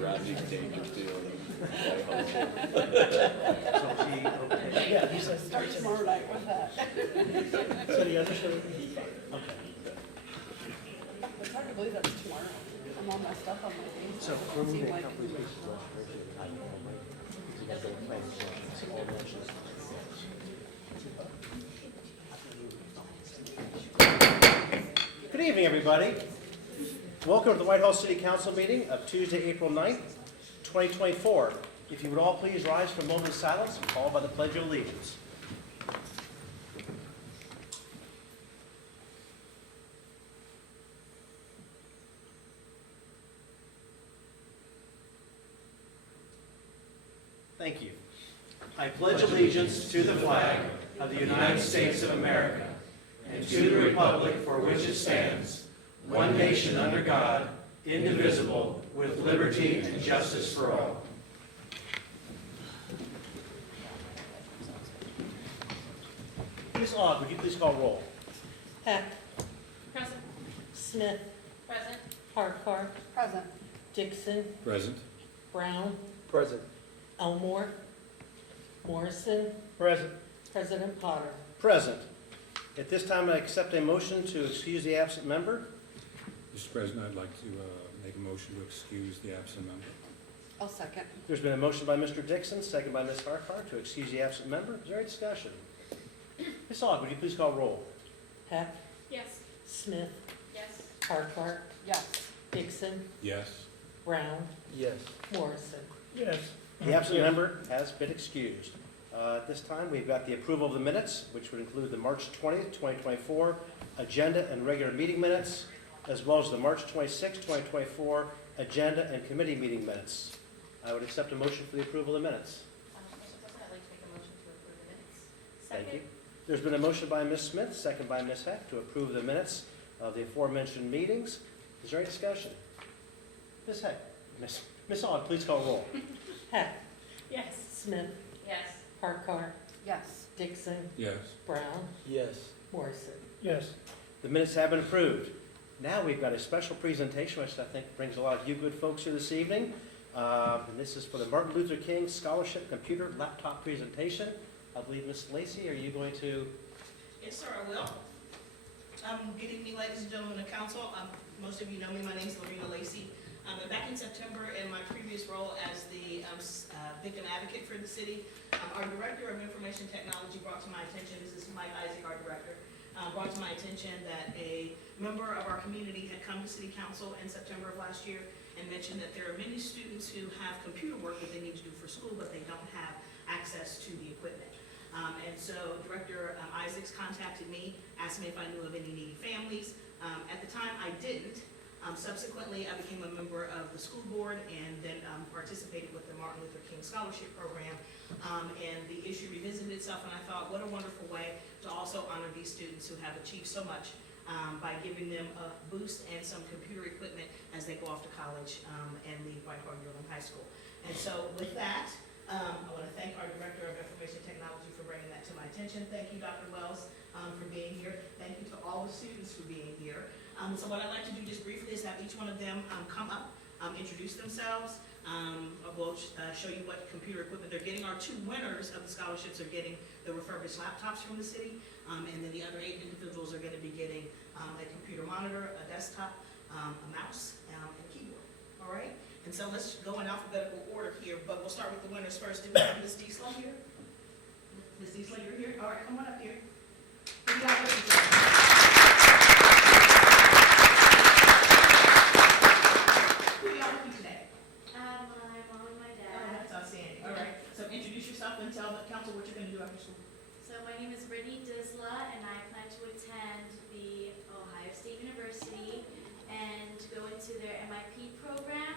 Rodney Dangerfield. Yeah, he said. Start tomorrow night with that. So the other show, okay. It's hard to believe that's tomorrow. I'm all messed up on my face. So It we're seemed moving a like- couple of pieces of Good evening, everybody. Welcome to the Whitehall City Council meeting of Tuesday, April 9th, 2024. If you would all please rise for a moment of silence and followed by the Pledge of Allegiance. Thank you. I pledge allegiance to the flag of the United States of America and to the republic for which it stands, one nation under God, indivisible, with liberty and justice for all. Ms. Aug, would you please call roll? Heck, Present. Smith, Present. Harkar, Present. Dixon, Present. Brown, Present. Elmore, Morrison, Present. President Potter. Present. At this time, I accept a motion to excuse the absent member. Mr. President, I'd like to make a motion to excuse the absent member. I'll second. There's been a motion by Mr. Dixon, second by Ms. Harkar, to excuse the absent member. Is there any discussion? Ms. Aug, would you please call roll? Heck, Yes. Smith, Yes. Harkar, Yes. Dixon, Yes. Brown, Yes. Morrison. Yes. The absent member has been excused. At this time, we've got the approval of the minutes, which would include the March 20th, 2024 agenda and regular meeting minutes, as well as the March 26th, 2024 agenda and committee meeting minutes. I would accept a motion for the approval of the minutes. Mr. President, I'd like to make a motion to approve the minutes. Thank you. There's been a motion by Ms. Smith, second by Ms. Heck, to approve the minutes of the aforementioned meetings. Is there any discussion? Ms. Heck, Ms. Aug, please call roll. Heck, Yes. Smith, Yes. Harkar, Yes. Dixon, Yes. Brown, Yes. Morrison. Yes. The minutes have been approved. Now we've got a special presentation, which I think brings a lot of you good folks here this evening. And this is for the Martin Luther King Scholarship Computer Laptop Presentation. I believe, Ms. Lacey, are you going to? Yes, sir, I will. Good evening, ladies and gentlemen of council. Most of you know me. My name is Lorena Lacey. Back in September, in my previous role as the victim advocate for the city, our Director of Information Technology brought to my attention, this is Mike Isaac, our Director, brought to my attention that a member of our community had come to City Council in September of last year and mentioned that there are many students who have computer work that they need to do for school, but they don't have access to the equipment. And so Director Isaacs contacted me, asked me if I knew of any needy families. At the time, I didn't. Subsequently, I became a member of the school board and then participated with the Martin Luther King Scholarship Program. And the issue revisited itself, and I thought, what a wonderful way to also honor these students who have achieved so much by giving them a boost and some computer equipment as they go off to college and leave Whitehall Yearling High School. And so with that, I want to thank our Director of Information Technology for bringing that to my attention. Thank you, Dr. Wells, for being here. Thank you to all the students for being here. So what I'd like to do just briefly is have each one of them come up, introduce themselves. We'll show you what computer equipment they're getting. Our two winners of the scholarships are getting the refurbished laptops from the city, and then the other 8 individuals are going to be getting a computer monitor, a desktop, a mouse, and a keyboard. All right? And so let's go in alphabetical order here, but we'll start with the winners first. Do we have Ms. Diesel here? Ms. Diesel, you're here? All right, come on up here. Who do you have with you today? Who do you have with you today? My mom and my Oh, dad. that's outstanding. All right, so introduce yourself and tell the council what you're going to do after school. So my name is Brittany Disla, and I plan to attend the Ohio State University and go into their MIP program,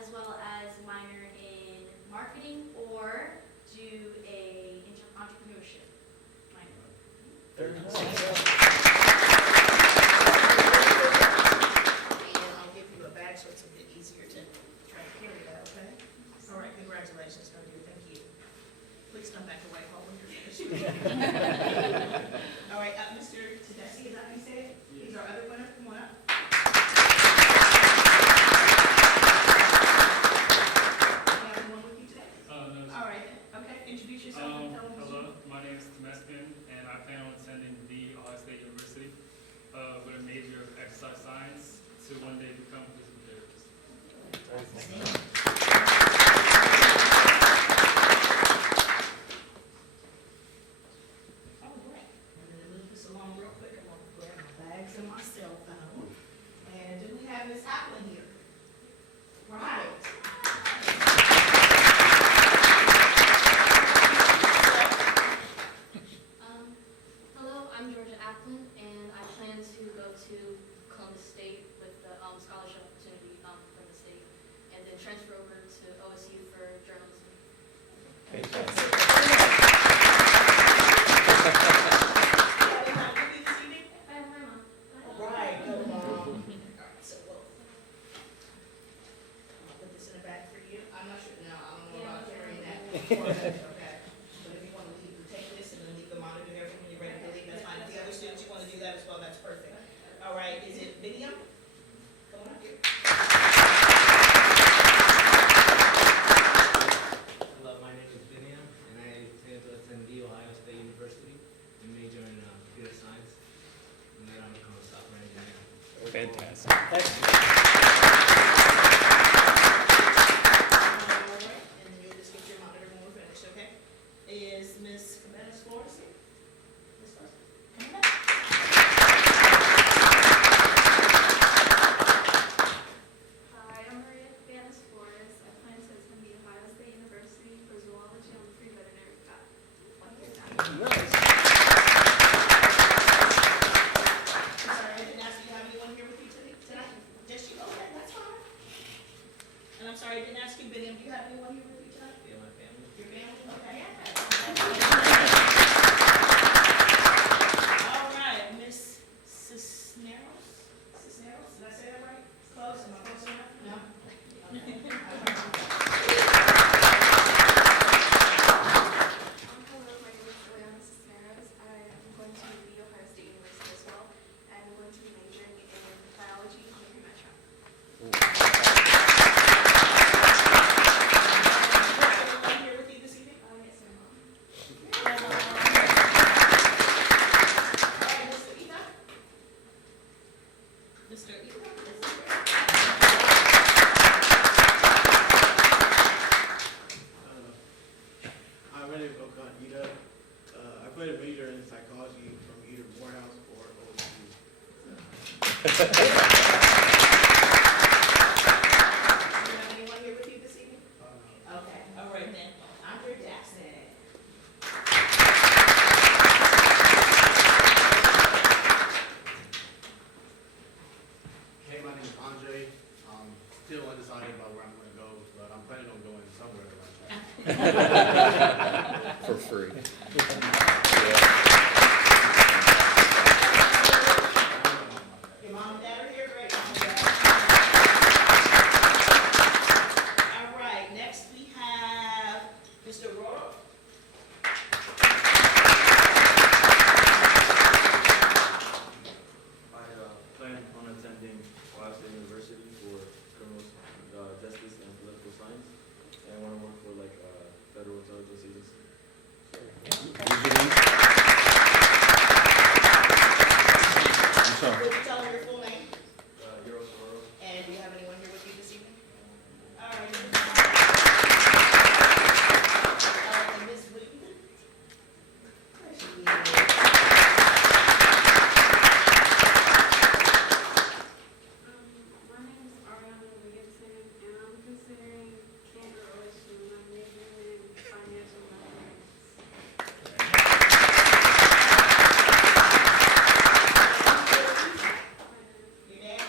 as well as minor in marketing or do a entrepreneurship minor. Very nice. to one day become a physical therapist. All right, I'm gonna move this along real quick. I'm gonna grab my bags and my cell phone. And do we have Miss Applin here? Right. Hello, I'm Georgia Applin, and I plan to go to Columbus State with the scholarship opportunity from the state, and then transfer over to OSU for journalism. Fantastic. I have my mom. Right, go mom. Alright, so I'll put this in the bag for you. I'm not sure, now, I don't know about carrying that. Okay. But if you want to leave, take this and then leave the monitor there for when you're ready to leave, that's fine. If the other students, you want to do that as well, that's perfect. All right, is it Vidium? Come on up here. Hello, my name is Viniam, and I intend to attend The Ohio State University and major in computer science, and then I'm become a software engineer. Fantastic. Excellent. All right, and then you'll just get your monitor when we're finished, okay? Is Ms. Cabenas Flores here? Ms. Flores? Come on up. Hi, I'm Maria Cabanas Flores. I plan to attend the Ohio State University for zoology on the pre-veterinary path. Nice. I'm sorry, I didn't ask you, have anyone here with you tonight? Just you, okay, that's fine. And I'm sorry, I didn't ask you, Vidium, do you have anyone here with you tonight? Yeah, my family. Your family? Okay. All right, Miss Cisneros? Cisneros, did I say that right? Close, am I close enough? No? Okay. Hello, my name is Eliana Cisneros. I am going to the Ohio State University as well, and I'm going to be majoring in biology and metro. Anyone here with you this evening? Yes, I'm mom. All right, Mr. Eva? Mr. Eva? I'm ready to go on Ida. I played a major in psychology from either Morehouse or OSU. Do you have anyone here with you this evening? Okay, all right then. Andre Jackson. Hey, my name is Andre. Still undecided about where I'm going to go, but I'm planning on going somewhere around here. For free. Your mom and dad are here, great. Mom and dad. All right, next we have Mr. Roro. I plan on attending Ohio State University for criminal justice and political science, and I want to work for like a federal intelligence agency. I'm sorry. Would you tell them your full name? Euro Sororo. And do you have anyone here with you this evening? All right. Ms. Wheaton? There she is. My name is Ariana Williamson, and I'm considering Canberra OSU, and I'm majoring in financial mathematics. Your dad?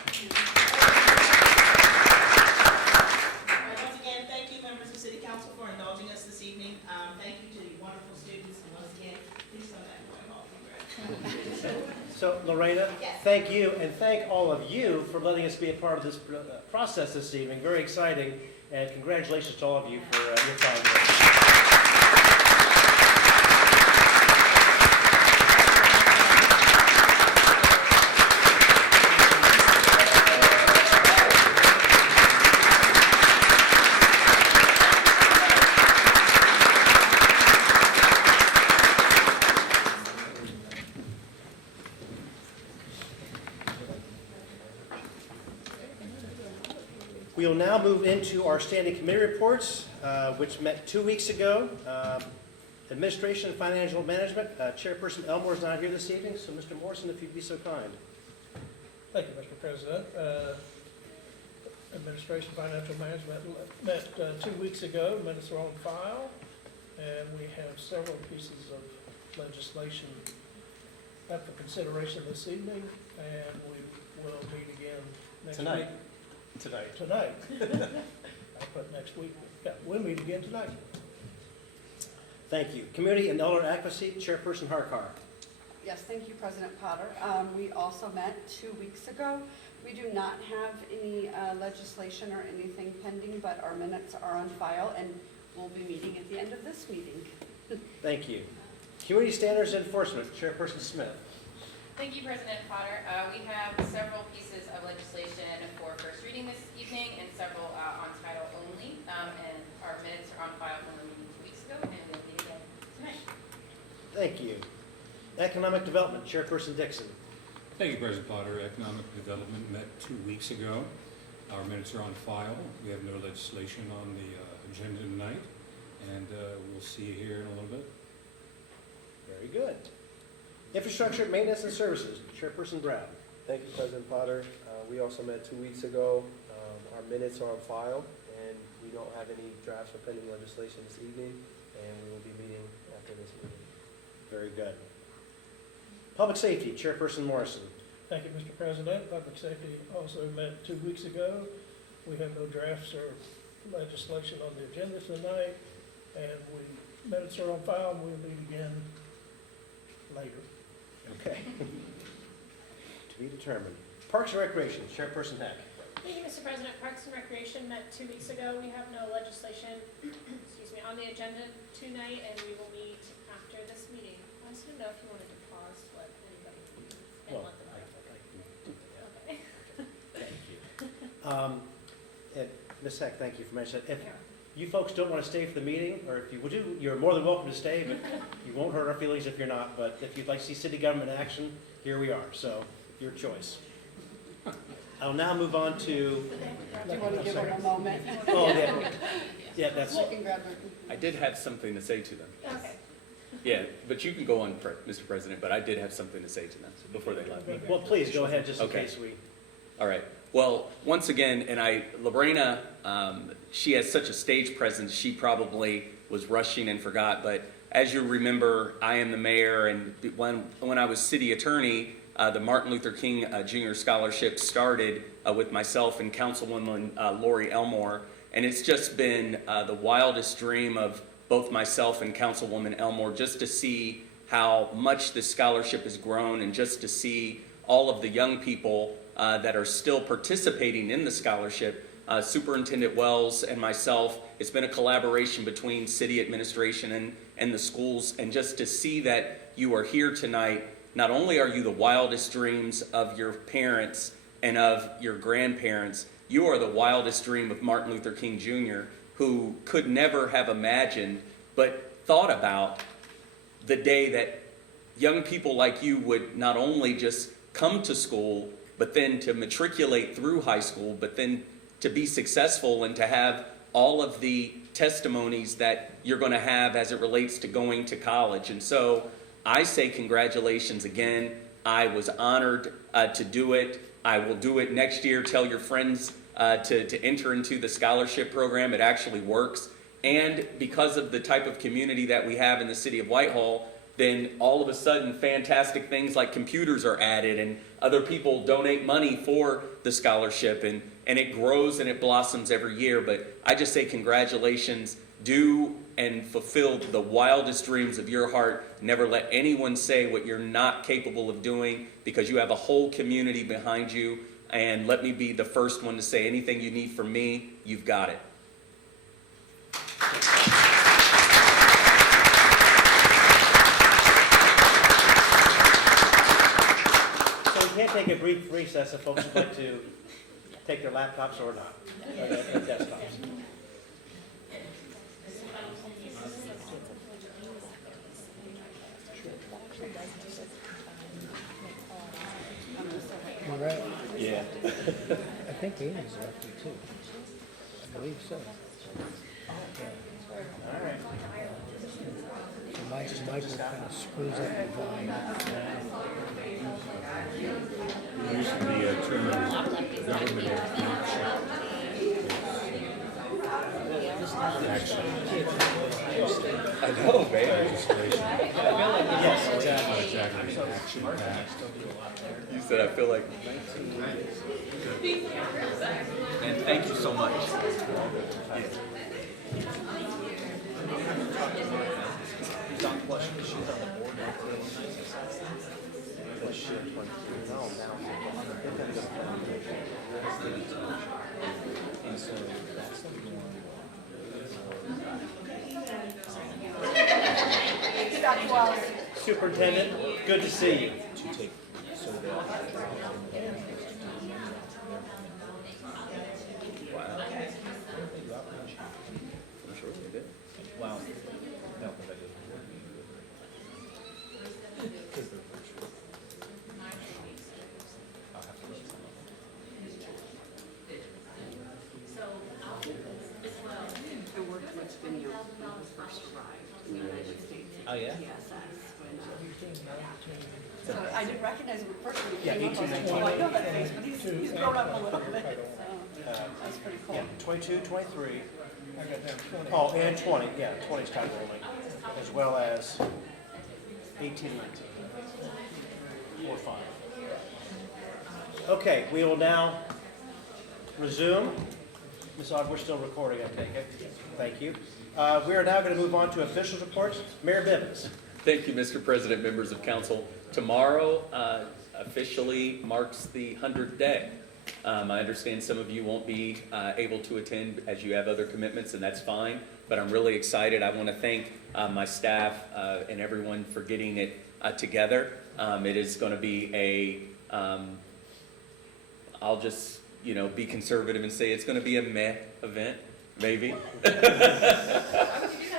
All right, once again, thank you, members of City Council, for indulging us this evening. Thank you to the wonderful students, and once again, please come back and all. So Lorena, Yes. thank you, and thank all of you for letting us be a part of this process this evening. Very exciting, and congratulations to all of you for your time here. We will now move into our standing committee reports, which met 2 weeks ago. Administration and Financial Management, Chairperson Elmore is not here this evening, so Mr. Morrison, if you'd be so kind. Thank you, Mr. President. Administration Financial Management met 2 weeks ago. Minutes are on file, and we have several pieces of legislation up for consideration this evening, and we will meet again next week. Tonight. I put next week. Yeah, we'll meet again tonight. Thank you. Community and Elder Advocacy, Chairperson Harkar. Yes, thank you, President Potter. We also met 2 weeks ago. We do not have any legislation or anything pending, but our minutes are on file, and we'll be meeting at the end of this meeting. Thank you. Community Standards Enforcement, Chairperson Smith. Thank you, President Potter. We have several pieces of legislation for first reading this evening and several on title only. And our minutes are on file from the meeting 2 weeks ago, and we'll meet again tonight. Thank you. Economic Development, Chairperson Dixon. Thank you, President Potter. Economic Development met 2 weeks ago. Our minutes are on file. We have no legislation on the agenda tonight, and we'll see you here in a little bit. Very good. Infrastructure, Maintenance, and Services, Chairperson Brown. Thank you, President Potter. We also met 2 weeks ago. Our minutes are on file, and we don't have any drafts or pending legislation this evening, and we will be meeting after this meeting. Very good. Public Safety, Chairperson Morrison. Thank you, Mr. President. Public Safety also met 2 weeks ago. We have no drafts or legislation on the agenda tonight, and minutes are on file, and we'll meet again later. Okay. To be determined. Parks and Recreation, Chairperson Heck. Thank you, Mr. President. Parks and Recreation met 2 weeks ago. We have no legislation, on the agenda tonight, and we will meet after this meeting. I just didn't know if you wanted to pause, let anybody and Well, let them know. Okay. Thank you. And Ms. Heck, thank you for mentioning that. If you folks don't want to stay for the meeting, or if you would do, you're more than welcome to stay, but you won't hurt our feelings if you're not. But if you'd like to see city government action, here we are. So, your choice. I'll now move on to... Do you want to give her a moment? Oh, yeah. Yeah, that's... She can grab her. I did have something to say to them. Okay. Yeah, but you can go on, Mr. President, but I did have something to say to them before they left me. Well, please, go ahead, just in Okay. case we... All right. Well, once again, and Lorena, she has such a stage presence, she probably was rushing and forgot, but as you remember, I am the mayor, and when I was city attorney, the Martin Luther King Jr. Scholarship started with myself and Councilwoman Lori Elmore, and it's just been the wildest dream of both myself and Councilwoman Elmore just to see how much this scholarship has grown and just to see all of the young people that are still participating in the scholarship. Superintendent Wells and myself, it's been a collaboration between city administration and the schools, and just to see that you are here tonight, not only are you the wildest dreams of your parents and of your grandparents, you are the wildest dream of Martin Luther King Jr., who could never have imagined but thought about the day that young people like you would not only just come to school, but then to matriculate through high school, but then to be successful and to have all of the testimonies that you're going to have as it relates to going to college. And so I say congratulations again. I was honored to do it. I will do it next year. Tell your friends to enter into the scholarship program. It actually works. And because of the type of community that we have in the city of Whitehall, then all of a sudden fantastic things like computers are added and other people donate money for the scholarship, and it grows and it blossoms every year. But I just say congratulations. Do and fulfill the wildest dreams of your heart. Never let anyone say what you're not capable of doing, because you have a whole community behind you. And let me be the first one to say, anything you need from me, you've got it. So we can't take a brief recess if folks would like to take their laptops or not, or their desktops. All right. Yeah. I think Amy's left you too. I believe so. All right. Michael kind of screws up the volume. Using the term government action. I know, man. Legislation. Yes, exactly. Not exactly action packed. You said I feel like. And thank you so much. Dr. Wallace. Superintendent, good to see you. I'm sure they did. Wow. No, I worked with Vinny when he first arrived in the United States. Oh, yeah? PSS. So I didn't recognize him at first when he Yeah, came up. I was like, 18, oh, I know that face, but he's grown up a little bit. So that's pretty cool. Yeah, 22, 23. I got down 20. Oh, and 20, yeah, 20's kind of rolling, as well as 18, 19. 4, 5. Okay, we will now resume. Ms. Aug, we're still recording, I take it. Thank you. We are now going to move on to officials reports. Mayor Bivens. Thank you, Mr. President, members of council. Tomorrow officially marks the 100th day. I understand some of you won't be able to attend as you have other commitments, and that's fine, but I'm really excited. I want to thank my staff and everyone for getting it together. It is going to be I'll just, be conservative and say it's going to be a meh event, maybe.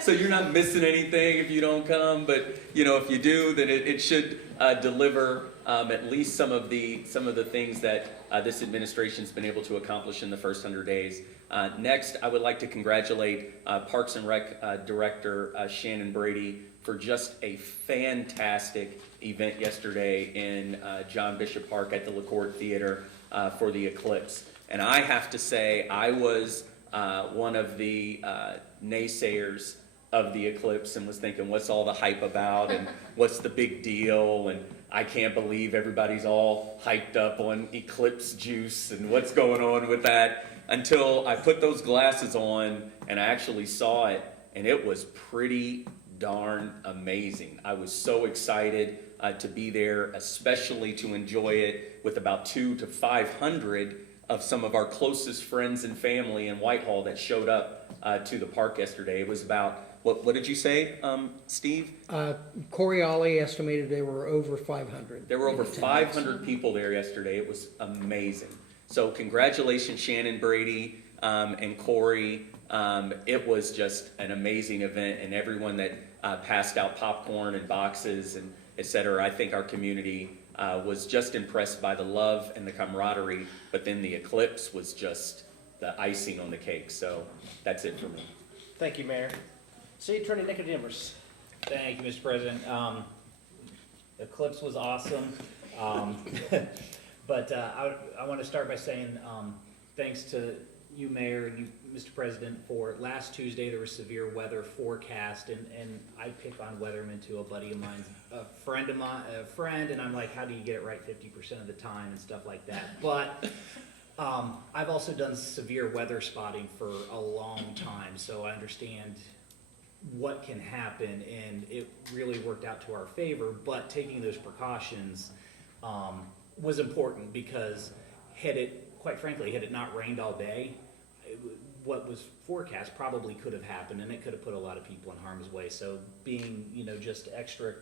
So you're not missing anything if you don't come, but if you do, then it should deliver at least some of the things that this administration's been able to accomplish in the first 100 days. Next, I would like to congratulate Parks and Rec Director Shannon Brady for just a fantastic event yesterday in John Bishop Park at the LaCourte Theater for the Eclipse. And I have to say, I was one of the naysayers of the Eclipse and was thinking, what's all the hype about and what's the big deal? And I can't believe everybody's all hyped up on Eclipse juice and what's going on with that, until I put those glasses on and I actually saw it, and it was pretty darn amazing. I was so excited to be there, especially to enjoy it with about 200 to 500 of some of our closest friends and family in Whitehall that showed up to the park yesterday. It was about, what did you say, Steve? Corey Ollie estimated there were over 500. There were over 500 people there yesterday. It was amazing. So congratulations, Shannon Brady and Corey. It was just an amazing event, and everyone that passed out popcorn and boxes and et cetera. I think our community was just impressed by the love and the camaraderie, but then the Eclipse was just the icing on the cake. So that's it for me. Thank you, Mayor. City Attorney Nicodemus. Thank you, Mr. President. Eclipse was awesome. But I want to start by saying thanks to you, Mayor, and you, Mr. President, for last Tuesday there was severe weather forecast, and I pick on weathermen too. A buddy of mine's a friend, and I'm like, how do you get it right 50% of the time and stuff like that? But I've also done severe weather spotting for a long time, so I understand what can happen, and it really worked out to our favor. But taking those precautions was important, because quite frankly, had it not rained all day, what was forecast probably could have happened, and it could have put a lot of people in harm's way. So being, just extra,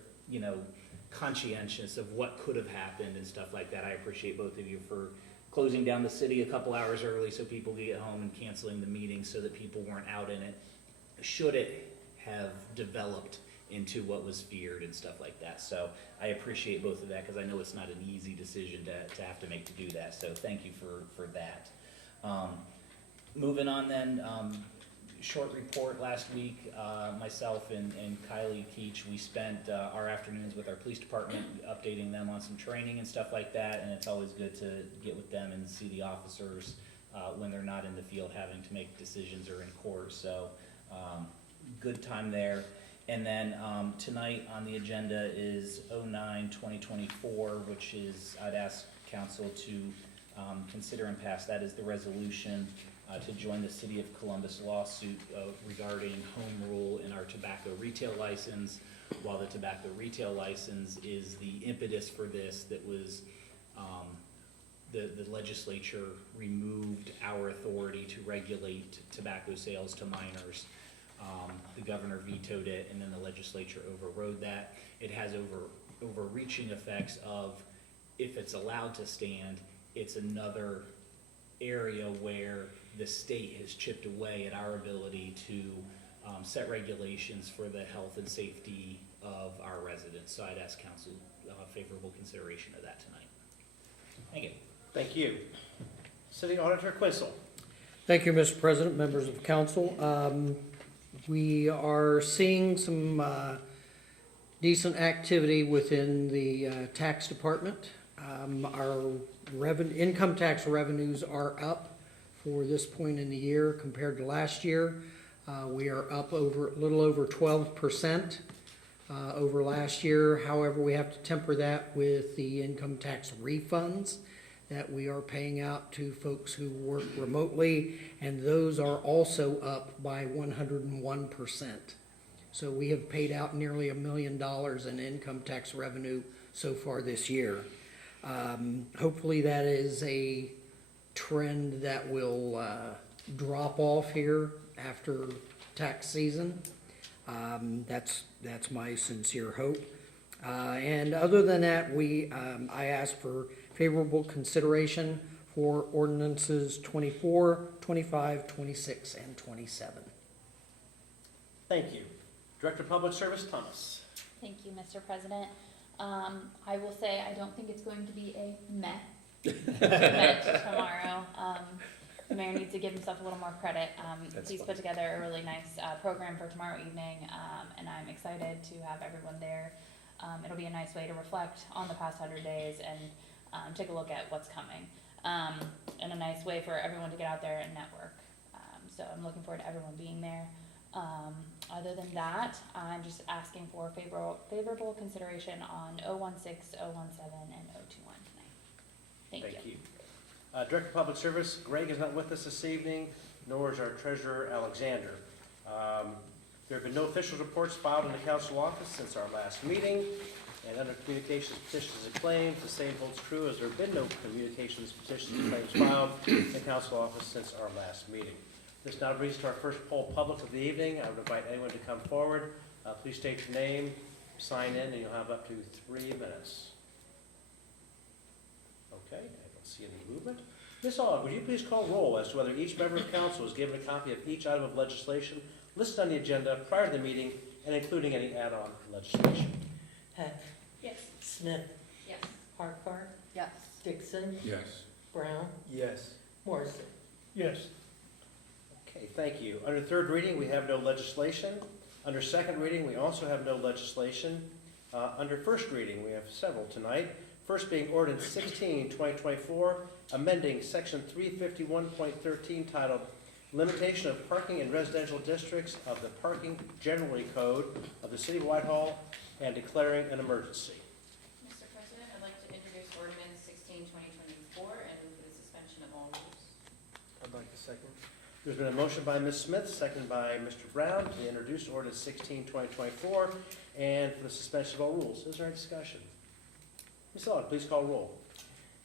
conscientious of what could have happened and stuff like that, I appreciate both of you for closing down the city a couple hours early so people could get home, and canceling the meeting so that people weren't out in it. Should it have developed into what was feared and stuff like that. So I appreciate both of that, because I know it's not an easy decision to have to make to do that, so thank you for that. Moving on then, short report last week, myself and Kylie Keach, we spent our afternoons with our police department, updating them on some training and stuff like that, and it's always good to get with them and see the officers when they're not in the field having to make decisions or in court, so good time there. And then tonight on the agenda is 09-2024, which is, I'd ask council to consider and pass. That is the resolution to join the City of Columbus lawsuit regarding home rule in our tobacco retail license. While the tobacco retail license is the impetus for this, that was the legislature removed our authority to regulate tobacco sales to minors. The governor vetoed it, and then the legislature overrode that. It has overreaching effects of, if it's allowed to stand, it's another area where the state has chipped away at our ability to set regulations for the health and safety of our residents. So I'd ask council favorable consideration of that tonight. Thank you. Thank you. City Auditor Quinzel. Thank you, Mr. President, members of council. We are seeing some decent activity within the tax department. Our income tax revenues are up for this point in the year compared to last year. We are up a little over 12% over last year. However, we have to temper that with the income tax refunds that we are paying out to folks who work remotely, and those are also up by 101%. So we have paid out nearly $1 million in income tax revenue so far this year. Hopefully that is a trend that will drop off here after tax season. That's my sincere hope. And other than that, I ask for favorable consideration for ordinances 24, 25, 26, and 27. Thank you. Director of Public Service Thomas. Thank you, Mr. President. I will say I don't think it's going to be a meh event tomorrow. The mayor needs to give himself a little more credit. He's put together a really nice program for tomorrow evening, and I'm excited to have everyone there. It'll be a nice way to reflect on the past 100 days and take a look at what's coming, and a nice way for everyone to get out there and network. So I'm looking forward to everyone being there. Other than that, I'm just asking for favorable consideration on 016, 017, and 021 tonight. Thank you. Director of Public Service, Greg is not with us this evening, nor is our treasurer, Alexander. There have been no official reports filed in the council office since our last meeting, and under communications, petitions, and claims, the same holds true as there have been no communications, petitions, and claims filed in the council office since our last meeting. This now brings us to our first poll public of the evening. I would invite anyone to come forward. Please state your name, sign in, and you'll have up to 3 minutes. Okay, I don't see any movement. Ms. Aug, would you please call roll as to whether each member of council is given a copy of each item of legislation listed on the agenda prior to the meeting, and including any add-on legislation? Heck. Yes. Smith. Yes. Harper. Yes. Dixon. Yes. Brown. Yes. Morrison. Yes. Okay, thank you. Under third reading, we have no legislation. Under second reading, we also have no legislation. Under first reading, we have several tonight. First being ordinance 16, 2024, amending section 351.13 titled Limitation of Parking in Residential Districts of the Parking Generally Code of the City of Whitehall and declaring an emergency. Mr. President, I'd like to introduce ordinance 16, 2024, and move for the suspension of all rules. I'd like to second. There's been a motion by Ms. Smith, seconded by Mr. Brown to introduce ordinance 16, 2024, and for the suspension of all rules. Is there any discussion? Ms. Aug, please call roll.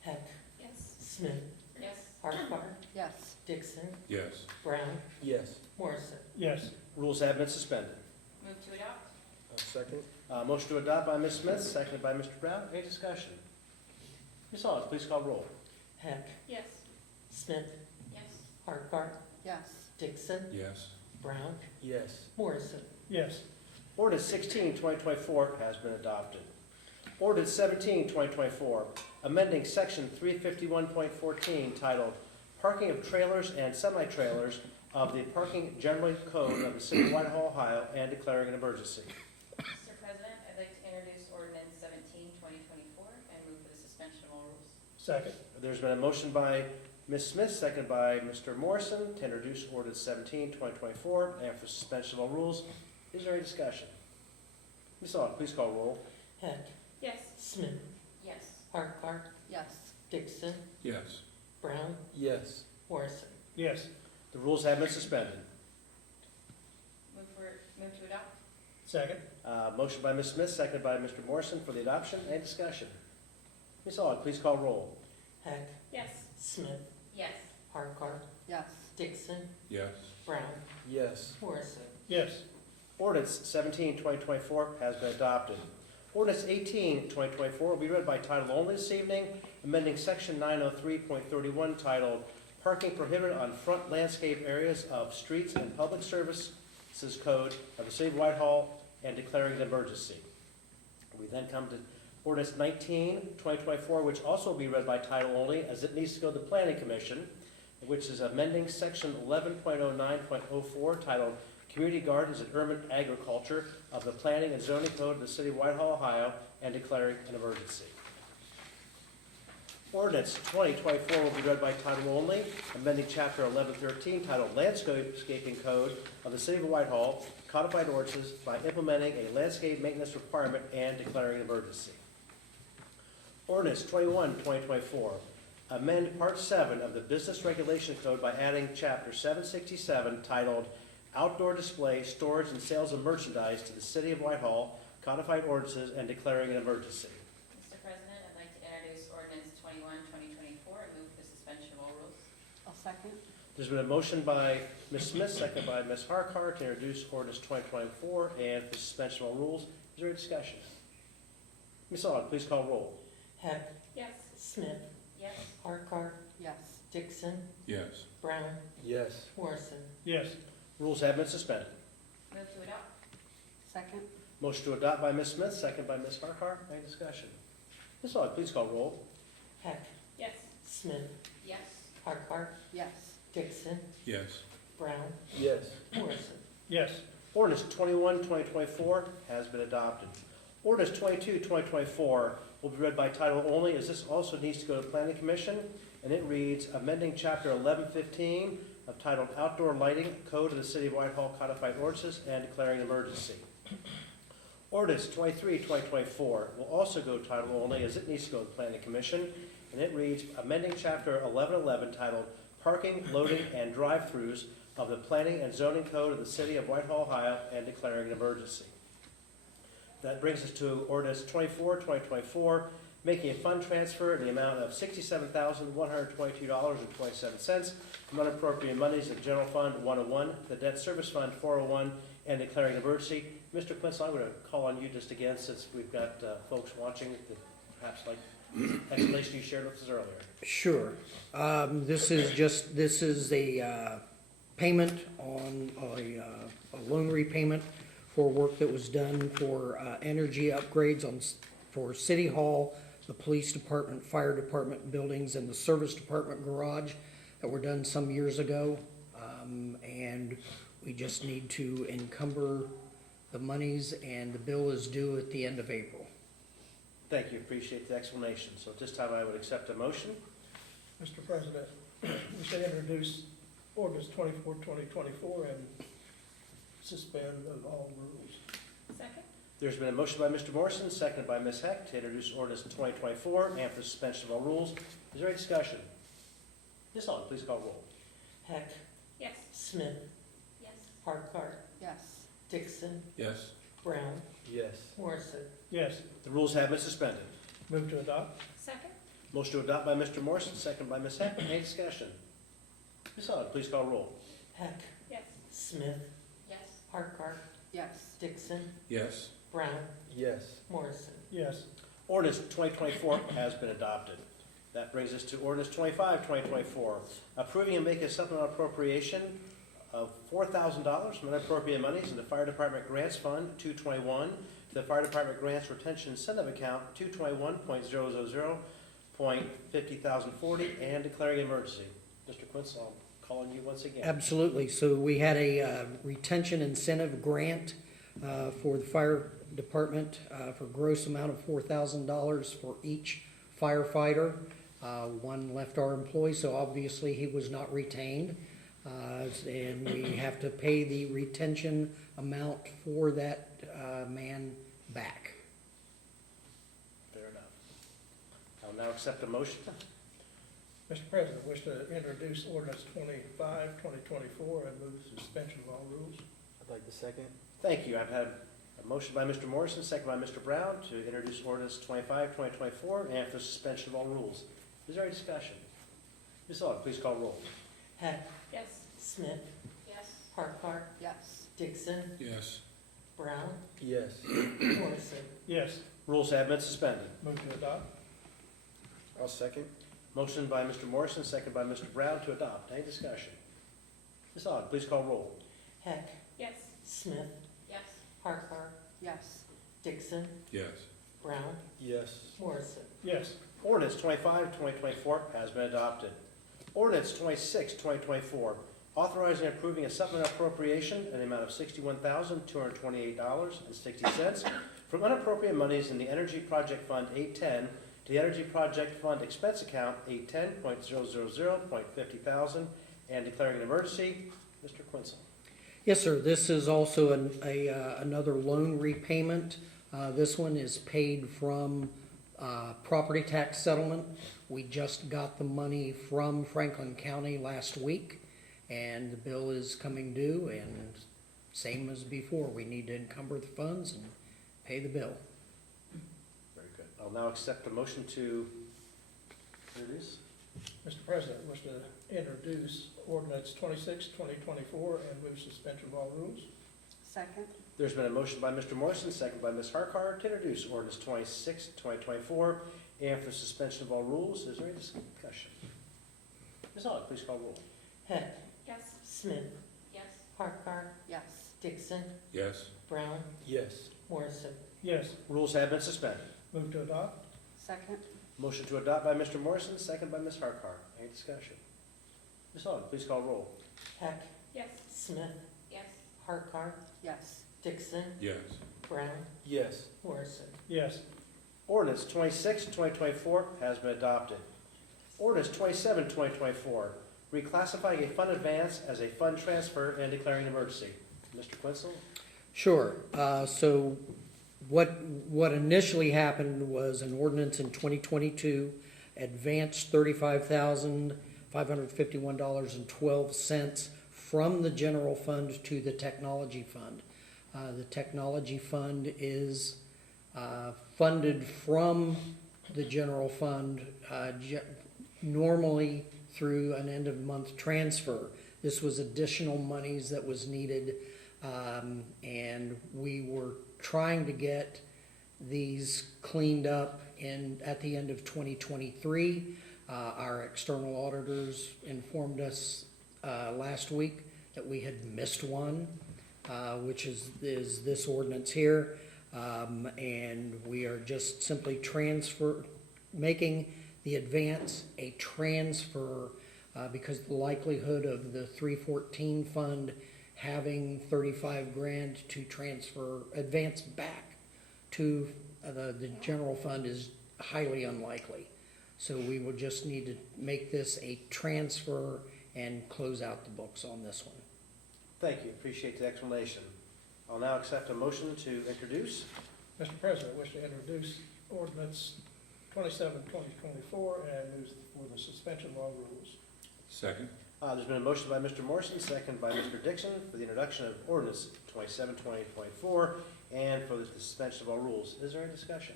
Heck. Yes. Smith. Yes. Harper. Yes. Dixon. Yes. Brown. Yes. Morrison. Yes. Rules have been suspended. Move to adopt. Second. Motion to adopt by Ms. Smith, seconded by Mr. Brown. Any discussion? Ms. Aug, please call roll. Heck. Yes. Smith. Yes. Harper. Yes. Dixon. Yes. Brown. Yes. Morrison. Yes. Ordinance 16, 2024 has been adopted. Ordinance 17, 2024, amending section 351.14 titled Parking of Trailers and Semi-Trailers of the Parking General Code of the City of Whitehall, Ohio, and declaring an emergency. Mr. President, I'd like to introduce ordinance 17, 2024, and move for the suspension of all rules. Second. There's been a motion by Ms. Smith, second by Mr. Morrison, to introduce ordinance 17, 2024, and for suspension of all rules. Is there any discussion? Ms. Aug, please call roll. Heck, Yes. Smith, Yes. Harkart, Yes. Dixon, Yes. Brown, Yes. Morrison. Yes. The rules have been suspended. Move to adopt? Second. Motion by Ms. Smith, second by Mr. Morrison for the adoption. Any discussion? Ms. Aug, please call roll. Heck, Yes. Smith, Yes. Harkart, Yes. Dixon, Yes. Brown, Yes. Morrison. Yes. Ordinance 17, 2024 has been adopted. Ordinance 18, 2024 will be read by title only this evening, amending section 903.31 titled Parking Prohibited on Front Landscape Areas of Streets and Public Services Code of the City of Whitehall and declaring an emergency. We then come to ordinance 19, 2024, which also will be read by title only as it needs to go to the Planning Commission, which is amending section 11.09.04 titled Community Gardens and Urban Agriculture of the Planning and Zoning Code of the City of Whitehall, Ohio, and declaring an emergency. Ordinance 2024 will be read by title only, amending Chapter 1113 titled Landscaping Code of the City of Whitehall, codified ordinances by implementing a landscape maintenance requirement and declaring an emergency. Ordinance 21, 2024, amend Part 7 of the Business Regulation Code by adding Chapter 767 titled Outdoor Display, Storage, and Sales of Merchandise to the City of Whitehall, codified ordinances, and declaring an emergency. Mr. President, I'd like to introduce ordinance 21, 2024, and move for the suspension of all rules. I'll second. There's been a motion by Ms. Smith, second by Ms. Harkar, to introduce ordinance 2024 and for suspension of all rules. Is there any discussion? Ms. Aug, please call roll. Heck, Yes. Smith, Yes. Harkart, Yes. Dixon, Yes. Brown, Yes. Morrison. Yes. Rules have been suspended. Move to adopt? Second. Motion to adopt by Ms. Smith, second by Ms. Harkar. Any discussion? Ms. Aug, please call roll. Heck, Yes. Smith, Yes. Harkart, Yes. Dixon, Yes. Brown, Yes. Morrison. Yes. Ordinance 21, 2024 has been adopted. Ordinance 22, 2024 will be read by title only, as this also needs to go to the Planning Commission, and it reads, amending Chapter 1115 of titled Outdoor Lighting Code of the City of Whitehall, codified ordinances, and declaring an emergency. Ordinance 23, 2024 will also go title only, as it needs to go to the Planning Commission, and it reads, amending Chapter 1111 titled Parking, Loading, and Drive-Throughs of the Planning and Zoning Code of the City of Whitehall, Ohio, and declaring an emergency. That brings us to ordinance 24, 2024, making a fund transfer in the amount of $67,122.27 from unappropriated monies of General Fund 101, the Debt Service Fund 401, and declaring an emergency. Mr. Quincy, I'm going to call on you just again, since we've got folks watching that perhaps like explanation you shared with us earlier. Sure. This is a payment on a loan repayment for work that was done for energy upgrades for City Hall, the Police Department, Fire Department buildings, and the Service Department garage that were done some years ago. And we just need to encumber the monies, and the bill is due at the end of April. Thank you, appreciate the explanation. So at this time, I would accept a motion. Mr. President, we should introduce ordinance 24, 2024 and suspend all rules. Second? There's been a motion by Mr. Morrison, seconded by Ms. Heck, to introduce ordinance 2024 and for suspension of all rules. Is there any discussion? Ms. Aug, please call roll. Heck, Yes. Smith, Yes. Harkart, Yes. Dixon, Yes. Brown, Yes. Morrison. Yes. The rules have been suspended. Move to adopt. Second? Motion to adopt by Mr. Morrison, seconded by Ms. Heck. Any discussion? Ms. Aug, please call roll. Heck, Yes. Smith, Yes. Harkart, Yes. Dixon, Yes. Brown, Yes. Morrison. Yes. Ordinance 2024 has been adopted. That brings us to ordinance 25, 2024, approving and making a supplemental appropriation of $4,000 from unappropriated monies in the Fire Department Grants Fund 221 to the Fire Department Grants Retention Incentive Account 221.000.50,040 and declaring an emergency. Mr. Quince, I'll call on you once again. Absolutely. So we had a retention incentive grant for the fire department for a gross amount of $4,000 for each firefighter. One left our employee, so obviously he was not retained. And we have to pay the retention amount for that man back. Fair enough. I'll now accept a motion. Mr. President, wish to introduce ordinance 25, 2024, and move suspension of all rules. I'd like to second. Thank you. I've had a motion by Mr. Morrison, second by Mr. Brown to introduce ordinance 25, 2024, and for suspension of all rules. Is there any discussion? Ms. Aug, please call roll. Heck, Yes. Smith, Yes. Harkar, Yes. Dixon, Yes. Brown, Yes. Morrison. Yes. Rules have been suspended. Move to adopt. I'll second. Motion by Mr. Morrison, second by Mr. Brown to adopt. Any discussion? Ms. Aug, please call roll. Heck, Yes. Smith, Yes. Harkar, Yes. Dixon, Yes. Brown, Yes. Morrison. Yes. Ordinance 25, 2024 has been adopted. Ordinance 26, 2024, authorizing and approving a supplemental appropriation in the amount of $61,228.60 from unappropriated monies in the Energy Project Fund 810 to the Energy Project Fund expense account 810.000.50,000 and declaring an emergency. Mr. Quinzel. Yes, sir. This is also another loan repayment. This one is paid from property tax settlement. We just got the money from Franklin County last week, and the bill is coming due, and same as before, we need to encumber the funds and pay the bill. Very good. I'll now accept a motion to introduce. Mr. President, wish to introduce ordinance 26, 2024, and move suspension of all rules. Second. There's been a motion by Mr. Morrison, second by Ms. Harkar to introduce ordinance 26, 2024, and for suspension of all rules. Is there any discussion? Ms. Aug, please call roll. Heck, Yes. Smith, Yes. Harkar, Yes. Dixon, Yes. Brown, Yes. Morrison. Yes. Rules have been suspended. Move to adopt. Second. Motion to adopt by Mr. Morrison, second by Ms. Harkar. Any discussion? Ms. Aug, please call roll. Heck, Yes. Smith, Yes. Harkar, Yes. Dixon, Yes. Brown, Yes. Morrison. Yes. Ordinance 26, 2024 has been adopted. Ordinance 27, 2024, reclassifying a fund advance as a fund transfer and declaring an emergency. Mr. Quinzel? Sure. So what initially happened was an ordinance in 2022 advanced $35,551.12 from the general fund to the technology fund. The technology fund is funded from the general fund normally through an end-of-month transfer. This was additional monies that was needed, and we were trying to get these cleaned up at the end of 2023. Our external auditors informed us last week that we had missed one, which is this ordinance here, and we are just simply making the advance a transfer because the likelihood of the 314 fund having 35 grand to advance back to the general fund is highly unlikely. So we will just need to make this a transfer and close out the books on this one. Thank you. Appreciate the explanation. I'll now accept a motion to introduce. Mr. President, wish to introduce ordinance 27, 2024, and move for the suspension of all rules. Second. There's been a motion by Mr. Morrison, second by Mr. Dixon for the introduction of ordinance 27, 2024, and for the suspension of all rules. Is there any discussion?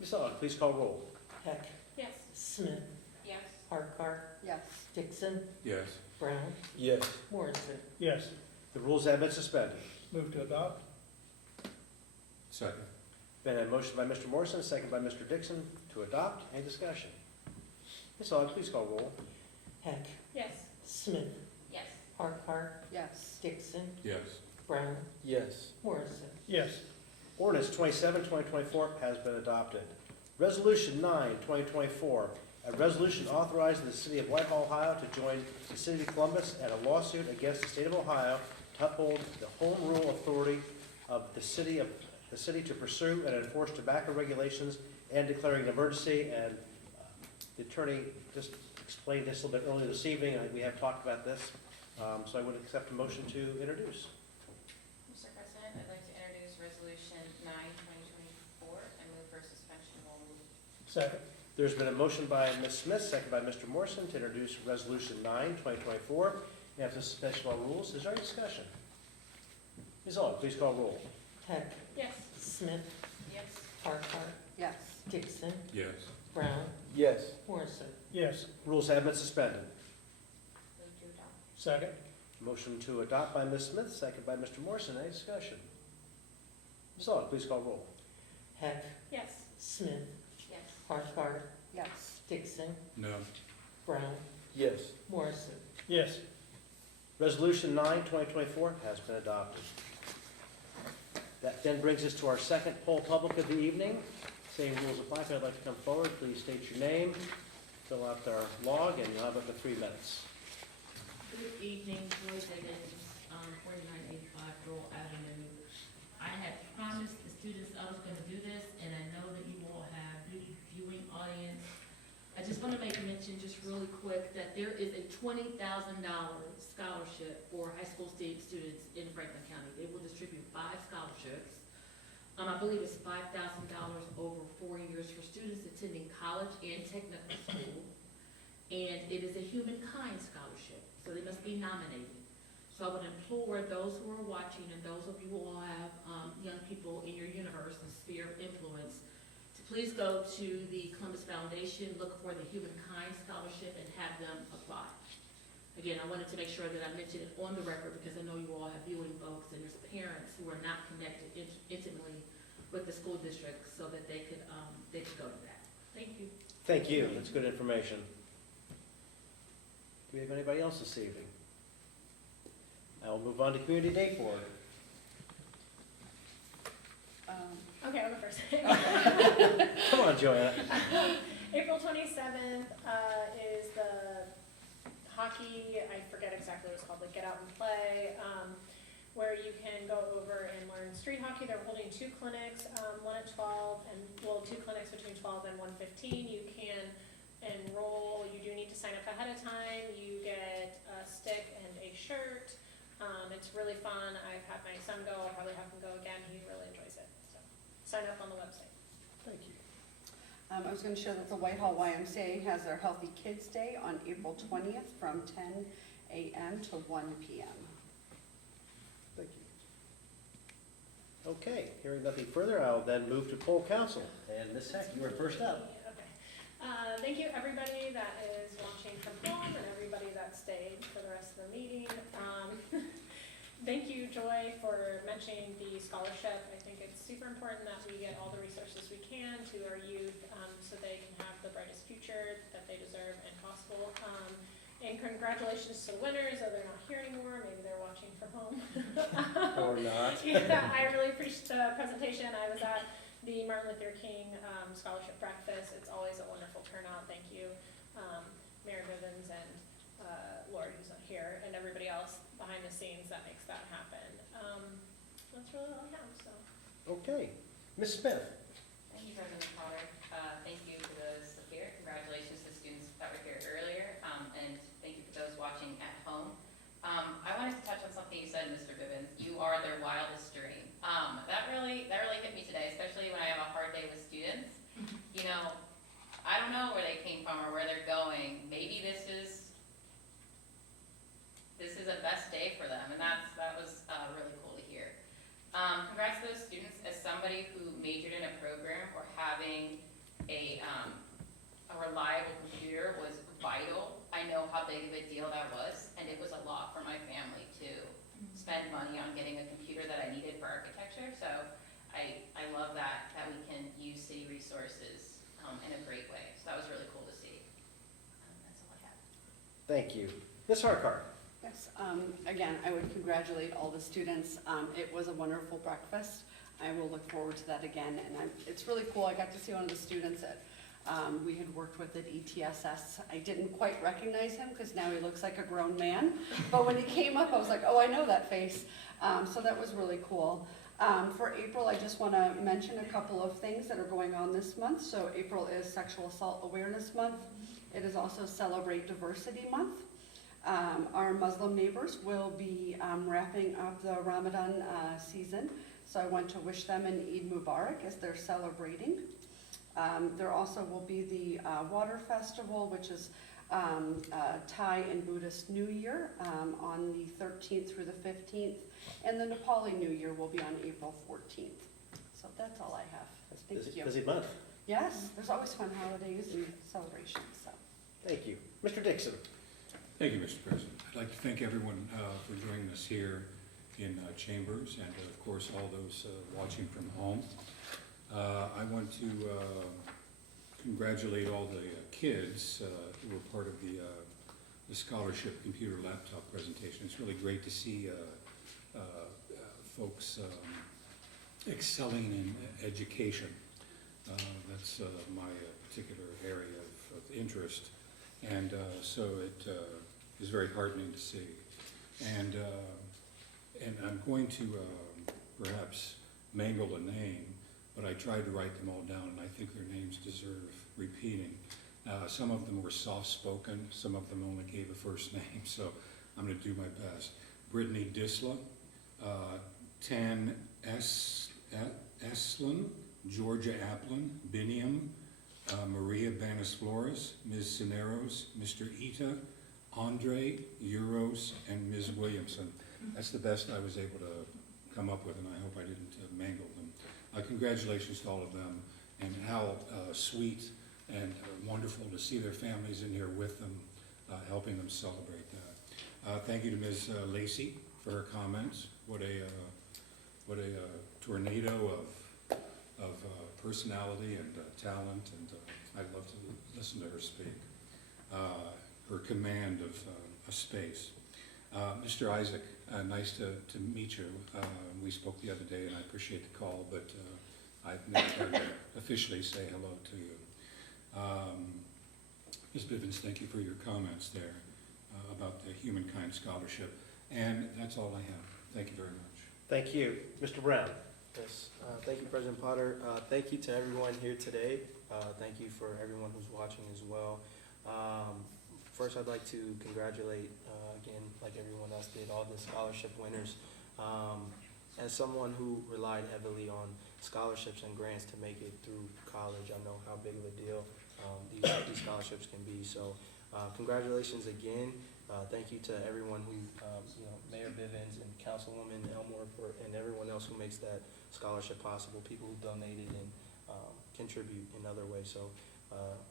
Ms. Aug, please call roll. Heck, Yes. Smith, Yes. Harkar, Yes. Dixon, Yes. Brown, Yes. Morrison. Yes. The rules have been suspended. Move to adopt. Second. Been a motion by Mr. Morrison, second by Mr. Dixon to adopt. Any discussion? Ms. Aug, please call roll. Heck, Yes. Smith, Yes. Farquhar, Yes. Dixon, Yes. Brown, Yes. Morrison. Yes. Ordinance 27, 2024 has been adopted. Resolution 9, 2024, a resolution authorizing the city of Whitehall, Ohio to join the city of Columbus and a lawsuit against the state of Ohio to uphold the home rule authority of the city to pursue and enforce tobacco regulations and declaring an emergency. And the attorney just explained this a little bit earlier this evening. We have talked about this. So I would accept a motion to introduce. Mr. President, I'd like to introduce Resolution 9, 2024, and move for suspension of all rules. Second. There's been a motion by Ms. Smith, second by Mr. Morrison, to introduce Resolution 9, 2024, and have the suspension of all rules. Is there any discussion? Ms. Aug, please call roll. Heck, Yes. Smith, Yes. Farquhar, Yes. Dixon, Yes. Brown, Yes. Morrison. Yes. Rules have been suspended. Move to adopt. Second. Motion to adopt by Ms. Smith, second by Mr. Morrison. Any discussion? Ms. Aug, please call roll. Heck, Yes. Smith, Yes. Farquhar, Yes. Dixon, No. Brown, Yes. Morrison. Yes. Resolution 9, 2024 has been adopted. That then brings us to our second poll public of the evening. Same rules apply. If you'd like to come forward, please state your name, fill out our log, and you'll have up to 3 minutes. Good evening, Joy Higgins, 4985 Roll Avenue. I had promised the students I was going to do this, and I know that you all have beauty viewing audience. I just want to make mention, just really quick, that there is a $20,000 scholarship for high school students in Franklin County. They will distribute 5 scholarships. I believe it's $5,000 over 4 years for students attending college and technical school. And it is a humankind scholarship, so they must be nominated. So I would implore those who are watching and those of you who all have young people in your universe and sphere of influence to please go to the Columbus Foundation, look for the Humankind Scholarship, and have them apply. Again, I wanted to make sure that I mentioned it on the record because I know you all have viewing folks and there's parents who are not connected intimately with the school district so that they could go to that. Thank you. Thank you. That's good information. Do we have anybody else this evening? I will move on to Community Day Board. Okay, I'll go first. Come on, Joanna. April 27th is the hockey, I forget exactly what it's called, like Get Out and Play, where you can go over and learn street hockey. They're holding 2 clinics, one at 12, and, well, 2 clinics between 12 and 1:15. You can enroll, you do need to sign up ahead of time. You get a stick and a shirt. It's really fun. I've had my son go, I'll probably have him go again. He really enjoys it. So sign up on the website. Thank you. I was going to share that the Whitehall YMCA has their Healthy Kids Day on April 20th from 10 a.m. to 1 p.m. Thank you. Okay, hearing nothing further, I'll then move to poll council. And Ms. Heck, you are first up. Okay. Thank you, everybody that is watching from home and everybody that stayed for the rest of the meeting. Thank you, Joy, for mentioning the scholarship. I think it's super important that we get all the resources we can to our youth so they can have the brightest future that they deserve and possible. And congratulations to the winners, though they're not here anymore. Maybe they're watching from home. Or not. Yeah, I really appreciate the presentation. I was at the Martin Luther King Scholarship Breakfast. It's always a wonderful turnout. Thank you, Mayor Bivens and Lord, who's not here, and everybody else behind the scenes that makes that happen. That's really all I have, so. Okay. Ms. Smith. Thank you, President Potter. Thank you to those here. Congratulations to the students that were here earlier, and thank you for those watching at home. I wanted to touch on something you said, Mr. Bivens. You are their wildest dream. That really hit me today, especially when I have a hard day with students. You know, I don't know where they came from or where they're going. Maybe this is a best day for them, and that was really cool to hear. Congrats to those students. As somebody who majored in a program where having a reliable computer was vital, I know how big of a deal that was, and it was a lot for my family to spend money on getting a computer that I needed for architecture. So I love that we can use city resources in a great way. So that was really cool to see. That's all I have. Thank you. Ms. Harkar. Yes. Yes, again, I would congratulate all the students. It was a wonderful breakfast. I will look forward to that again, and it's really cool. I got to see one of the students that we had worked with at ETSS. I didn't quite recognize him because now he looks like a grown man, but when he came up, I was like, oh, I know that face. So that was really cool. For April, I just want to mention a couple of things that are going on this month. So April is Sexual Assault Awareness Month. It is also Celebrate Diversity Month. Our Muslim neighbors will be wrapping up the Ramadan season, so I want to wish them an Eid Mubarak as they're celebrating. There also will be the Water Festival, which is Thai and Buddhist New Year on the 13th through the 15th, and the Nepali New Year will be on April 14th. So that's all I have. Thank you. Busy month. Yes, there's always fun holidays and celebrations, so. Thank you. Mr. Dixon. Thank you, Mr. President. I'd like to thank everyone for joining us here in Chambers, and of course all those watching from home. I want to congratulate all the kids who were part of the scholarship computer laptop presentation. It's really great to see folks excelling in education. That's my particular area of interest, and so it is very heartening to see. And I'm going to perhaps mangle a name, but I tried to write them all down, and I think their names deserve repeating. Some of them were soft-spoken, some of them only gave a first name, so I'm going to do my best. Brittany Disla, Tan Eslin, Georgia Applin, Biniam, Maria Banas Flores, Ms. Cineros, Mr. Ita, Andre, Euros, and Ms. Williamson. That's the best I was able to come up with, and I hope I didn't mangle them. Congratulations to all of them, and how sweet and wonderful to see their families in here with them, helping them celebrate that. Thank you to Ms. Lacey for her comments. What a tornado of personality and talent, and I'd love to listen to her speak. Her command of a space. Mr. Isaac, nice to meet you. We spoke the other day, and I appreciate the call, but I've never had to officially say hello to you. Ms. Bivens, thank you for your comments there about the Humankind Scholarship, and that's all I have. Thank you very much. Thank you. Mr. Brown. Yes, thank you, President Potter. Thank you to everyone here today. Thank you for everyone who's watching as well. First, I'd like to congratulate, again, like everyone else did, all the scholarship winners. As someone who relied heavily on scholarships and grants to make it through college, I know how big of a deal these scholarships can be. So congratulations again. Thank you to everyone who, Mayor Bivens and Councilwoman Elmore and everyone else who makes that scholarship possible, people who donated and contribute in other ways. So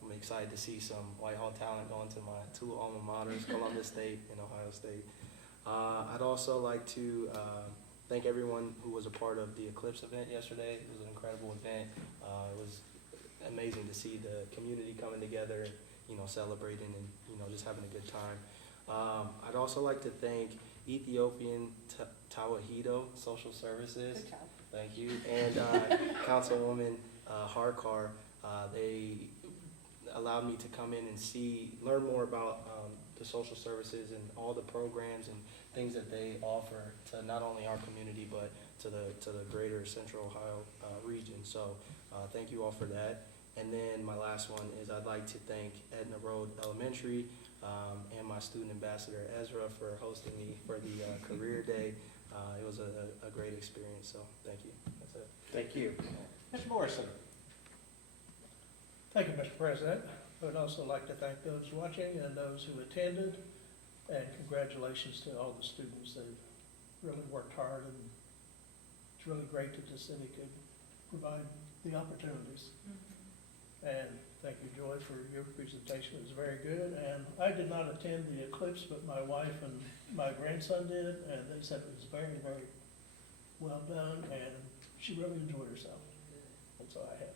I'm excited to see some Whitehall talent going to my two alma maters, Columbus State and Ohio State. I'd also like to thank everyone who was a part of the Eclipse event yesterday. It was an incredible event. It was amazing to see the community coming together, celebrating and, just having a good time. I'd also like to thank Ethiopian Tawahedo Social Services. Good job. Thank you. And Councilwoman Harkar. They allowed me to come in and learn more about the social services and all the programs and things that they offer to not only our community but to the greater Central Ohio region. So thank you all for that. And then my last one is I'd like to thank Edna Road Elementary and my student ambassador Ezra for hosting me for the career day. It was a great experience. So thank you. That's it. Thank you. Mr. Morrison. Thank you, Mr. President. I would also like to thank those watching and those who attended, and congratulations to all the students. They've really worked hard, and it's really great that the city could provide the opportunities. And thank you, Joy, for your presentation. It was very good. And I did not attend the Eclipse, but my wife and my grandson did, and they said it was very, very well done, and she really enjoyed herself. That's all I have.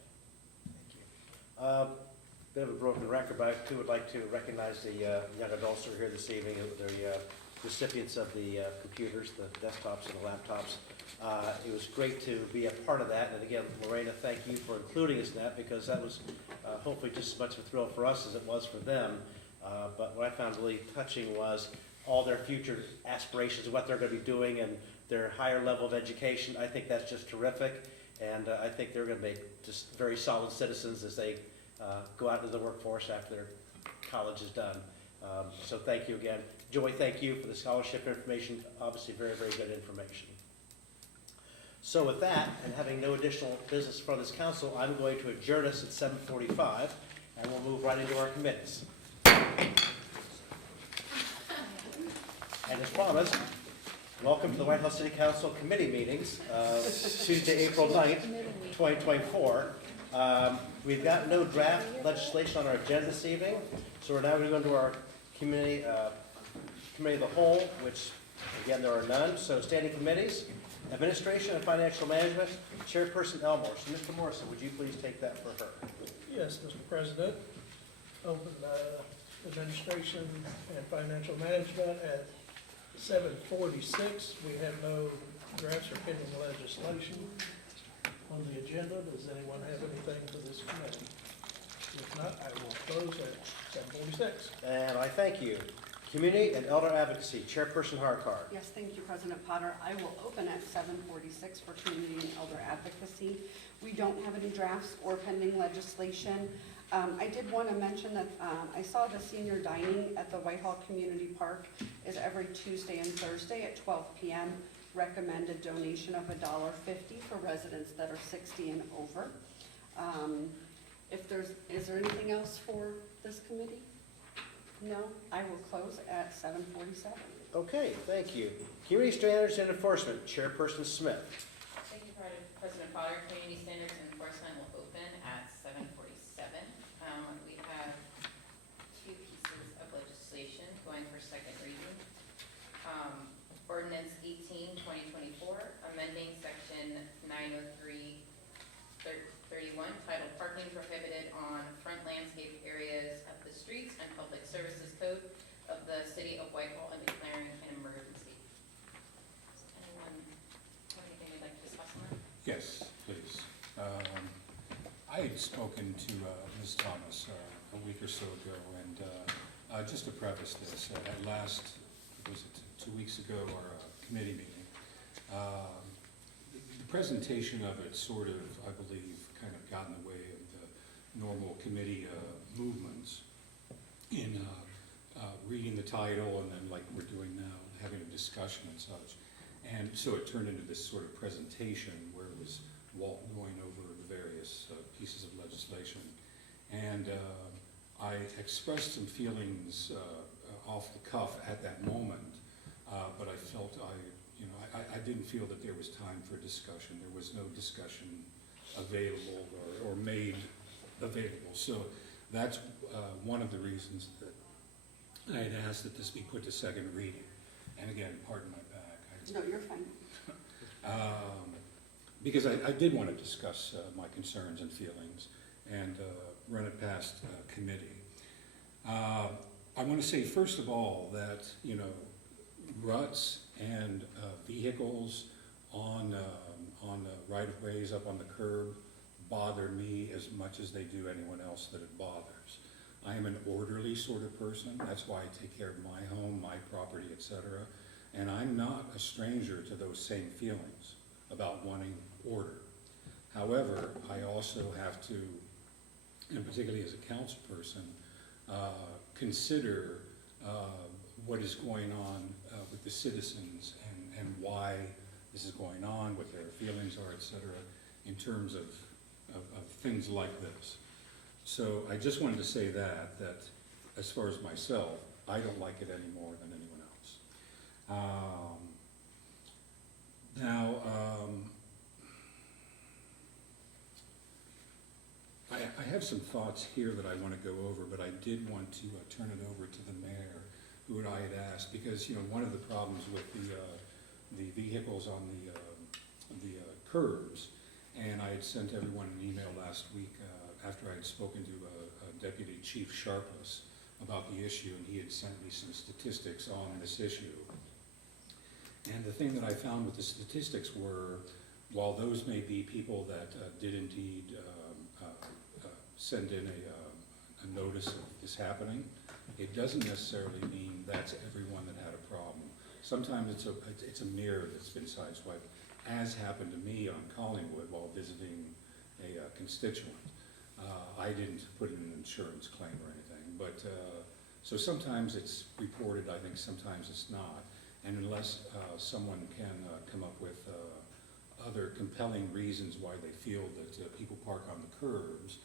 Bit of a broken record, but I too would like to recognize the young adults who are here this evening. They recipients of the computers, the desktops and the laptops. It was great to be a part of that, and again, Lorena, thank you for including us in that, because that was hopefully just as much of a thrill for us as it was for them. But what I found really touching was all their future aspirations, what they're going to be doing, and their higher level of education. I think that's just terrific, and I think they're going to make just very solid citizens as they go out into the workforce after their college is done. So thank you again. Joy, thank you for the scholarship information, obviously very, very good information. So with that, and having no additional business for this council, I'm going to adjourn us at 7:45, and we'll move right into our committees. And as promised, welcome to the White House City Council committee meetings, Tuesday, April 9th, 2024. We've got no draft legislation on our agenda this evening, so we're now going to go into our committee of the whole, which, again, there are none. So standing committees, Administration and Financial Management, Chairperson Elmore. So Mr. Morrison, would you please take that for her? Yes, Mr. President. Open Administration and Financial Management at 7:46. We have no drafts or pending legislation on the agenda. Does anyone have anything for this committee? If not, I will close at 7:46. And I thank you. Community and Elder Advocacy, Chairperson Harkar. Yes, thank you, President Potter. I will open at 7:46 for Community and Elder Advocacy. We don't have any drafts or pending legislation. I did want to mention that I saw the senior dining at the Whitehall Community Park is every Tuesday and Thursday at 12 p.m. Recommended donation of $1.50 for residents that are 60 and over. Is there anything else for this committee? No, I will close at 7:47. Okay, thank you. Community Standards and Enforcement, Chairperson Smith. Thank you, President Potter. Community Standards and Enforcement will open at 7:47. We have two pieces of legislation going for second reading. Ordinance 18/2024, amending section 903-31, titled Parking Prohibited on Front Landscape Areas of the Streets and Public Services Code of the City of Whitehall and declaring an emergency. Does anyone have anything you'd like to discuss on that? Yes, please. I had spoken to Ms. Thomas a week or so ago, and just to preface this, at last, was it 2 weeks ago, our committee meeting, the presentation of it sort of, I believe, kind of got in the way of the normal committee movements in reading the title and then, like we're doing now, having a discussion and such. And so it turned into this sort of presentation where it was Walt going over the various pieces of legislation. And I expressed some feelings off the cuff at that moment, but I felt I didn't feel that there was time for discussion. There was no discussion available or made available. So that's one of the reasons that I had asked that this be put to second reading. And again, pardon my back. No, you're fine. Because I did want to discuss my concerns and feelings and run it past committee. I want to say, first of all, that, ruts and vehicles on right-of-ways up on the curb bother me as much as they do anyone else that it bothers. I am an orderly sort of person. That's why I take care of my home, my property, etc. And I'm not a stranger to those same feelings about wanting order. However, I also have to, and particularly as a council person, consider what is going on with the citizens and why this is going on, what their feelings are, etc., in terms of things like this. So I just wanted to say that as far as myself, I don't like it any more than anyone else. I have some thoughts here that I want to go over, but I did want to turn it over to the mayor, who I had asked, because one of the problems with the vehicles on the curbs, and I had sent everyone an email last week after I had spoken to Deputy Chief Sharpless about the issue, and he had sent me some statistics on this issue. And the thing that I found with the statistics were, while those may be people that did indeed send in a notice of this happening, it doesn't necessarily mean that's everyone that had a problem. Sometimes it's a mirror that's been sideswiped, as happened to me on Collingwood while visiting a constituent. I didn't put in an insurance claim or anything, but so sometimes it's reported, I think sometimes it's not. And unless someone can come up with other compelling reasons why they feel that people park on the curbs,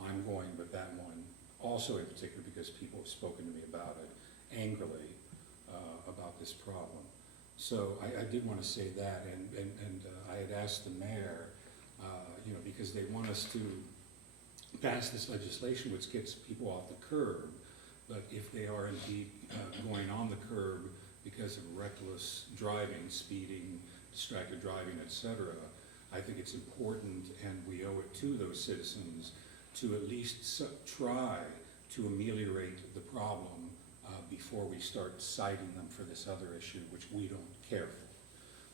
I'm going with that one. Also in particular because people have spoken to me about it angrily about this problem. So I did want to say that, and I had asked the mayor, because they want us to pass this legislation which gets people off the curb, but if they are indeed going on the curb because of reckless driving, speeding, distracted driving, etc., I think it's important, and we owe it to those citizens to at least try to ameliorate the problem before we start citing them for this other issue, which we don't care for.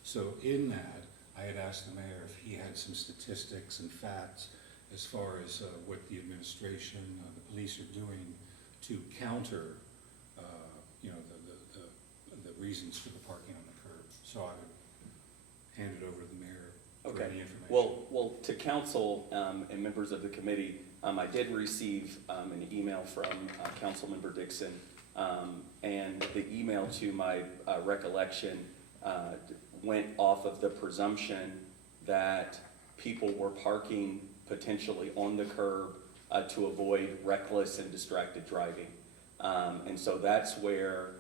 So in that, I had asked the mayor if he had some statistics and facts as far as what the administration, the police are doing to counter, the reasons for the parking on the curb. So I would hand it over to the mayor for any information. Well, to council and members of the committee, I did receive an email from Councilmember Dixon, and the email, to my recollection, went off of the presumption that people were parking potentially on the curb to avoid reckless and distracted driving. And so that's where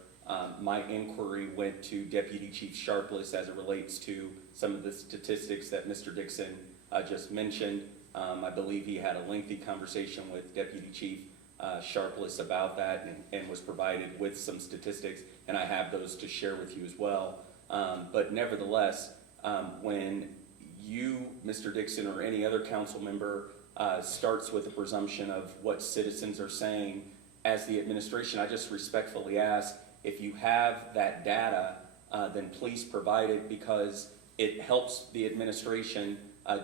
my inquiry went to Deputy Chief Sharpless as it relates to some of the statistics that Mr. Dixon just mentioned. I believe he had a lengthy conversation with Deputy Chief Sharpless about that and was provided with some statistics, and I have those to share with you as well. But nevertheless, when you, Mr. Dixon, or any other council member starts with a presumption of what citizens are saying, as the administration, I just respectfully ask, if you have that data, then please provide it, because it helps the administration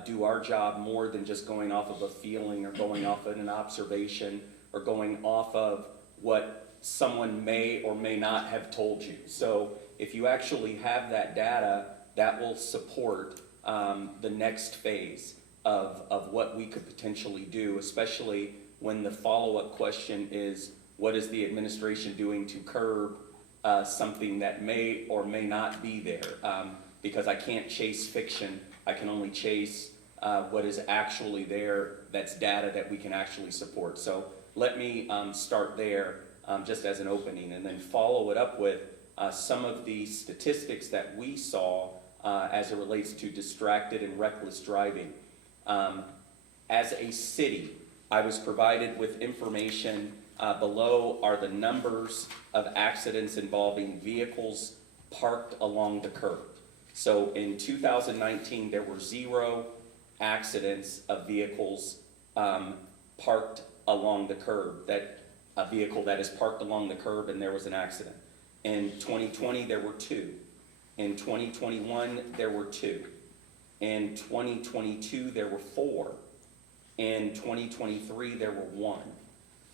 do our job more than just going off of a feeling or going off of an observation or going off of what someone may or may not have told you. So if you actually have that data, that will support the next phase of what we could potentially do, especially when the follow-up question is, what is the administration doing to curb something that may or may not be there? Because I can't chase fiction, I can only chase what is actually there, that's data that we can actually support. So let me start there just as an opening, and then follow it up with some of the statistics that we saw as it relates to distracted and reckless driving. As a city, I was provided with information below are the numbers of accidents involving vehicles parked along the curb. So in 2019, there were 0 accidents of vehicles parked along the curb, that a vehicle that is parked along the curb and there was an accident. In 2020, there were 2. In 2021, there were 2. In 2022, there were 4. In 2023, there were 1.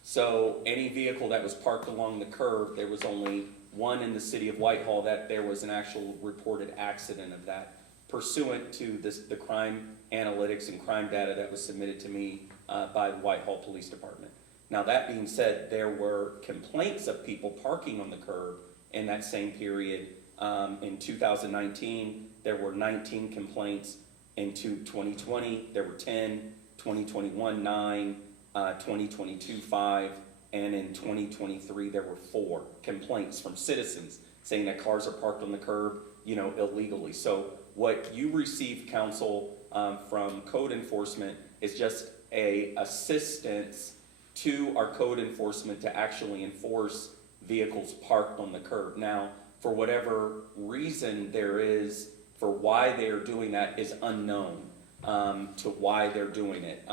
So any vehicle that was parked along the curb, there was only 1 in the city of Whitehall that there was an actual reported accident of that, pursuant to the crime analytics and crime data that was submitted to me by the Whitehall Police Department. Now, that being said, there were complaints of people parking on the curb in that same period. In 2019, there were 19 complaints. In 2020, there were 10, 2021, 9, 2022, 5, and in 2023, there were 4 complaints from citizens saying that cars are parked on the curb, illegally. So what you receive, council, from code enforcement is just a assistance to our code enforcement to actually enforce vehicles parked on the curb. Now, for whatever reason there is for why they are doing that is unknown to why they're doing it.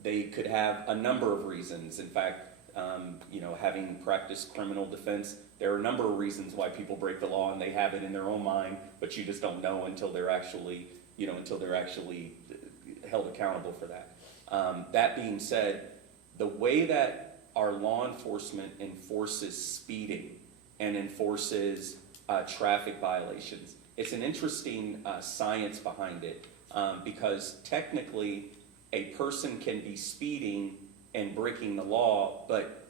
They could have a number of reasons. In fact, having practiced criminal defense, there are a number of reasons why people break the law, and they have it in their own mind, but you just don't know until they're actually held accountable for that. That being said, the way that our law enforcement enforces speeding and enforces traffic violations, it's an interesting science behind it, because technically a person can be speeding and breaking the law, but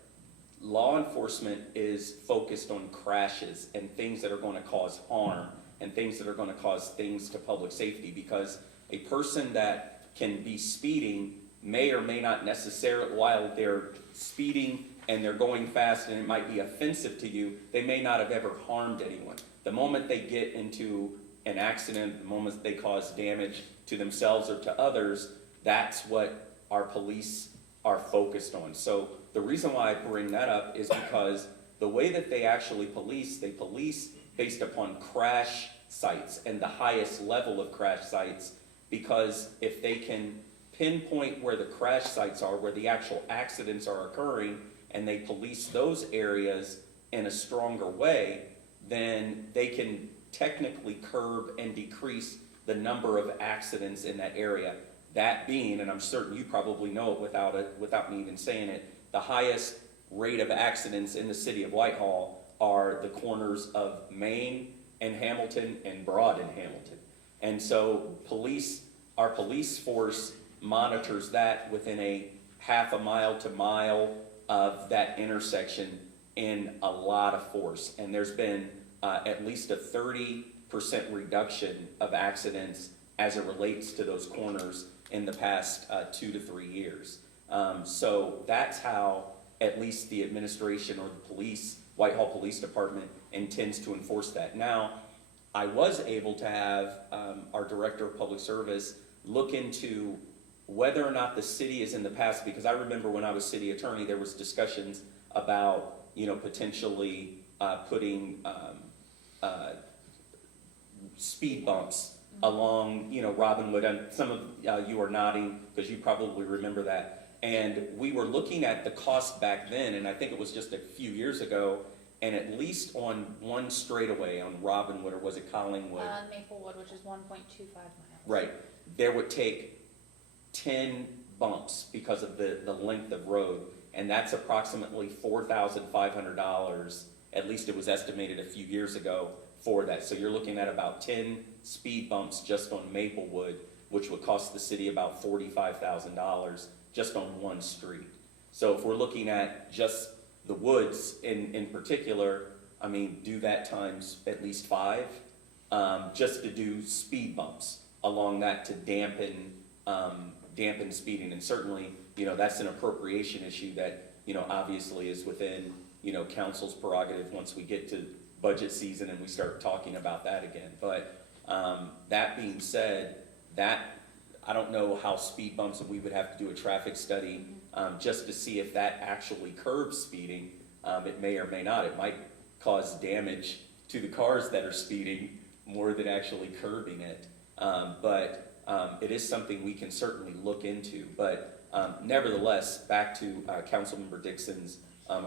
law enforcement is focused on crashes and things that are going to cause harm and things that are going to cause things to public safety, because a person that can be speeding may or may not necessarily, while they're speeding and they're going fast and it might be offensive to you, they may not have ever harmed anyone. The moment they get into an accident, the moment they cause damage to themselves or to others, that's what our police are focused on. So the reason why I bring that up is because the way that they actually police, they police based upon crash sites and the highest level of crash sites, because if they can pinpoint where the crash sites are, where the actual accidents are occurring, and they police those areas in a stronger way, then they can technically curb and decrease the number of accidents in that area. That being, and I'm certain you probably know it without me even saying it, the highest rate of accidents in the city of Whitehall are the corners of Main and Hamilton and Broad and Hamilton. And so our police force monitors that within a half a mile to mile of that intersection in a lot of force. And there's been at least a 30% reduction of accidents as it relates to those corners in the past 2 to 3 years. So that's how at least the administration or the police, Whitehall Police Department, intends to enforce that. Now, I was able to have our Director of Public Service look into whether or not the city is in the past, because I remember when I was city attorney, there was discussions about, potentially putting speed bumps along, Robinwood, and some of you are nodding because you probably remember that. And we were looking at the cost back then, and I think it was just a few years ago, and at least on one straightaway on Robinwood, or was it Collingwood? Maplewood, which is 1.25 miles. Right. There would take 10 bumps because of the length of road, and that's approximately $4,500, at least it was estimated a few years ago for that. So you're looking at about 10 speed bumps just on Maplewood, which would cost the city about $45,000 just on one street. So if we're looking at just the woods in particular, do that times at least 5, just to do speed bumps along that to dampen speeding. And certainly, that's an appropriation issue that, obviously is within, council's prerogative once we get to budget season and we start talking about that again. But that being said, I don't know how speed bumps, and we would have to do a traffic study just to see if that actually curbs speeding. It may or may not. It might cause damage to the cars that are speeding more than actually curbing it. But it is something we can certainly look into. But nevertheless, back to Councilmember Dixon's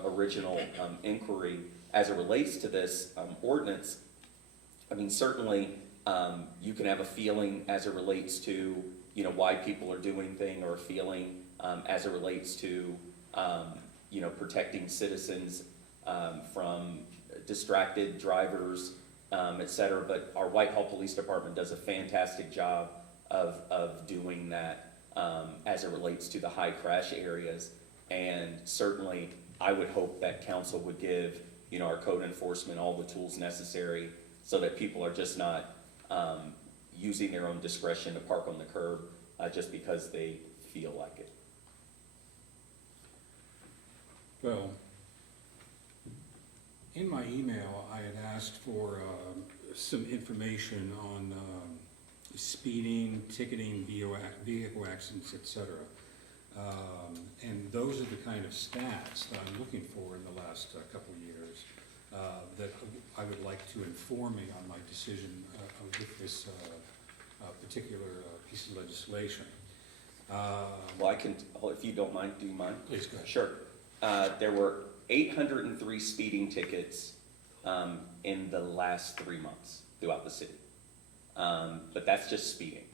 original inquiry as it relates to this ordinance, certainly you can have a feeling as it relates to why people are doing things, or a feeling as it relates to protecting citizens from distracted drivers, et cetera. But our Whitehall Police Department does a fantastic job of doing that as it relates to the high crash areas. And certainly I would hope that council would give our code enforcement all the tools necessary so that people are just not using their own discretion to park on the curb just because they feel like it. Well, in my email, I had asked for some information on speeding, ticketing, vehicle accidents, et cetera. And those are the kind of stats that I'm looking for in the last couple of years that I would like to inform me on my decision with this particular piece of legislation. Well, I can, if you don't mind, do you mind? Please go ahead. Sure. There were 803 speeding tickets in the last 3 months throughout the city. But that's just speeding.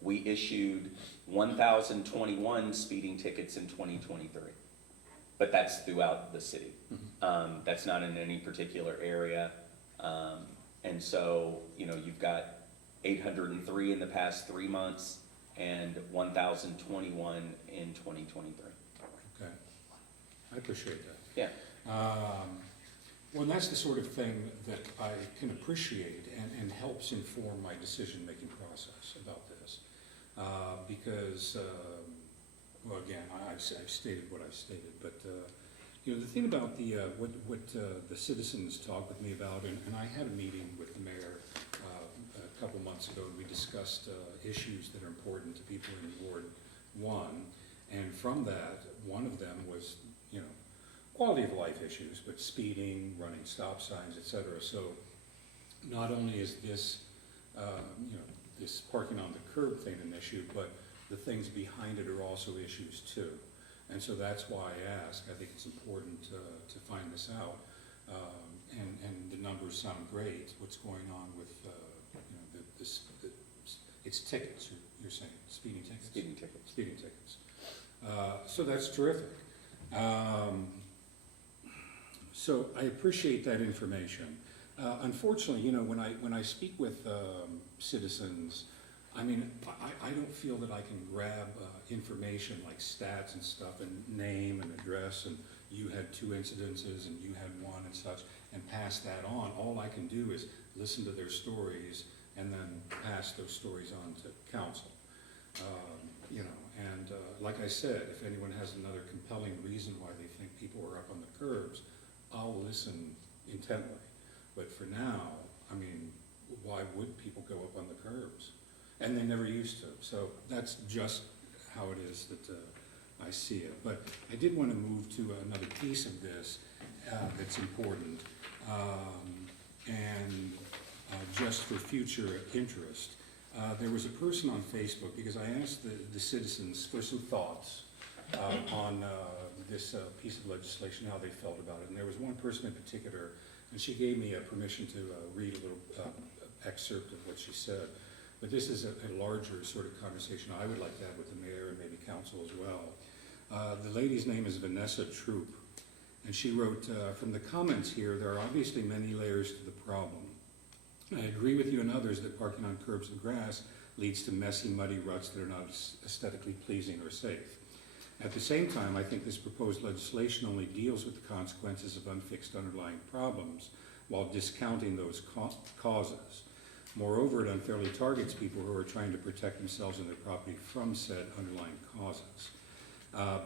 We issued 1,021 speeding tickets in 2023, but that's throughout the city. That's not in any particular area. And so, you've got 803 in the past 3 months and 1,021 in 2023. Okay, I appreciate that. Yeah. Well, and that's the sort of thing that I can appreciate and helps inform my decision-making process about this. Because, well, again, I've stated what I've stated, but, the thing about what the citizens talked with me about, and I had a meeting with the mayor a couple months ago, and we discussed issues that are important to people in Ward 1, and from that, one of them was, quality of life issues, but speeding, running stop signs, et cetera. So not only is this, this parking on the curb thing an issue, but the things behind it are also issues too. And so that's why I ask. I think it's important to find this out. And the numbers sound great. What's going on with, it's tickets, you're saying, speeding tickets? Speeding tickets. Speeding tickets. So that's terrific. So I appreciate that information. Unfortunately, when I speak with citizens, I don't feel that I can grab information like stats and stuff and name and address and you had 2 incidences and you had 1 and such and pass that on. All I can do is listen to their stories and then pass those stories on to council. And like I said, if anyone has another compelling reason why they think people are up on the curbs, I'll listen intently. But for now, why would people go up on the curbs? And they never used to. So that's just how it is that I see it. But I did want to move to another piece of this that's important. And just for future interest, there was a person on Facebook, because I asked the citizens for some thoughts on this piece of legislation, how they felt about it. And there was one person in particular, and she gave me permission to read a little excerpt of what she said. But this is a larger sort of conversation I would like to have with the mayor and maybe council as well. The lady's name is Vanessa Troop, and she wrote, from the comments here, there are obviously many layers to the problem. I agree with you and others that parking on curbs and grass leads to messy, muddy ruts that are not aesthetically pleasing or safe. At the same time, I think this proposed legislation only deals with the consequences of unfixed underlying problems while discounting those causes. Moreover, it unfairly targets people who are trying to protect themselves and their property from said underlying causes.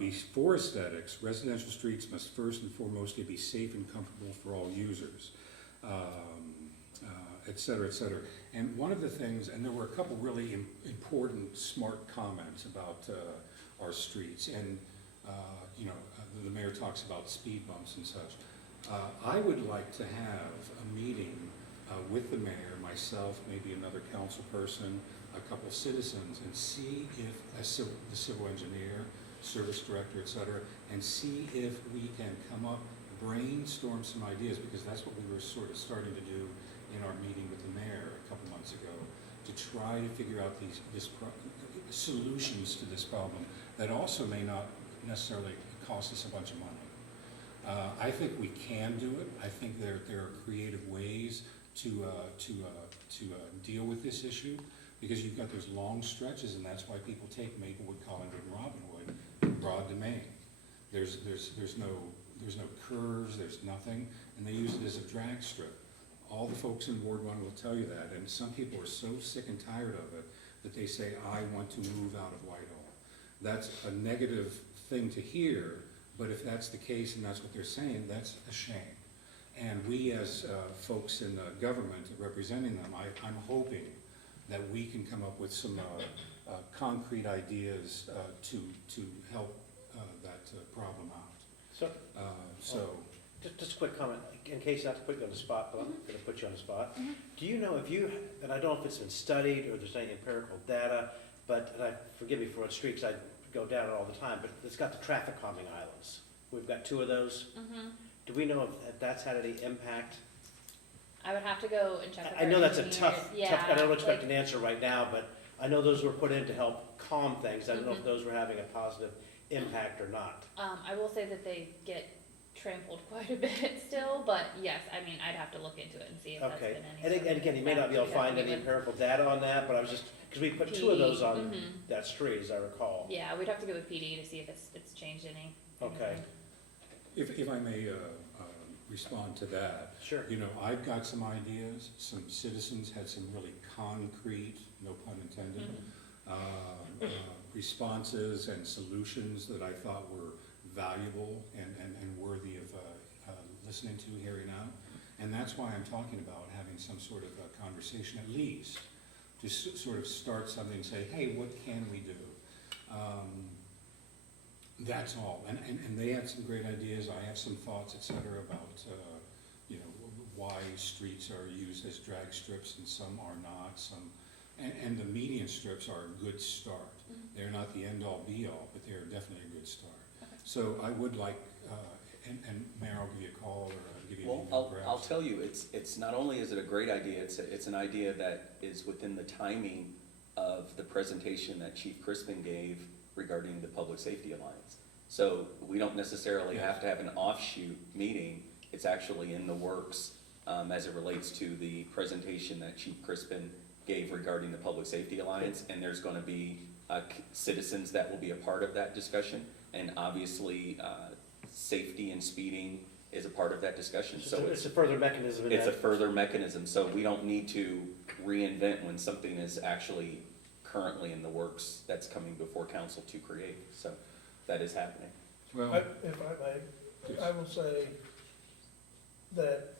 Before aesthetics, residential streets must first and foremostly be safe and comfortable for all users, et cetera, et cetera. And one of the things, and there were a couple really important, smart comments about our streets, and the mayor talks about speed bumps and such. I would like to have a meeting with the mayor, myself, maybe another council person, a couple citizens, and see if the civil engineer, service director, et cetera, and see if we can come up, brainstorm some ideas, because that's what we were sort of starting to do in our meeting with the mayor a couple months ago, to try to figure out solutions to this problem that also may not necessarily cost us a bunch of money. I think we can do it. I think there are creative ways to deal with this issue, because you've got those long stretches, and that's why people take Maplewood, Collingwood, and Robinwood, broad domain. There's no curves, there's nothing, and they use it as a drag strip. All the folks in Ward 1 will tell you that, and some people are so sick and tired of it that they say, I want to move out of Whitehall. That's a negative thing to hear, but if that's the case and that's what they're saying, that's a shame. And we as folks in government representing them, I'm hoping that we can come up with some concrete ideas to help that problem out. Just a quick comment, in case not to put you on the spot, but I'm going to put you on the spot. Do you know and I don't know if it's been studied or there's any empirical data, but, and forgive me for what streaks I go down it all the time, but it's got the traffic calming islands. We've got 2 of those. Mm-hmm. Do we know if that's had any impact? I would have to go and check with I our know that's a engineers. tough, I don't Yeah, expect like- an answer right now, but I know those were put in to help calm things. I don't know if Mhm. those were having a positive impact or not. I will say that they get trampled quite a bit still, but yes, I mean, I'd have to look into it and see if that's Okay, been any. and sort and of again, you may not be able to impact. find We'd have any to meet empirical data on that, but I was just, because we put with 2 of those on PD. that street, as I recall. Yeah, we'd have to get with PD to see if it's changed any. Okay. If I may respond to that. Sure. You know, I've got some ideas, some citizens had some really concrete, no pun intended, responses and solutions that I thought were valuable and worthy of listening to, hearing out. And that's why I'm talking about having some sort of a conversation at least, to sort of start something and say, hey, what can we do? That's all. And they had some great ideas. I have some thoughts, et cetera, about, you know, why streets are used as drag strips and some are not. And the median strips are a good start. They're not the end-all be-all, but they're definitely a good start. So I would like, and Mayor, I'll give you a call or I'll give you an email perhaps. I'll tell you, it's not only is it a great idea, it's an idea that is within the timing of the presentation that Chief Crispin gave regarding the Public Safety Alliance. So we don't necessarily have to have an offshoot meeting. It's actually in the works as it relates to the presentation that Chief Crispin gave regarding the Public Safety Alliance. And there's going to be citizens that will be a part of that discussion. And obviously, safety and speeding is a part of that discussion. So it's a further mechanism in It's that. a further mechanism, so we don't need to reinvent when something is actually currently in the works that's coming before council to create, so that is happening. Well, If I may, I will say that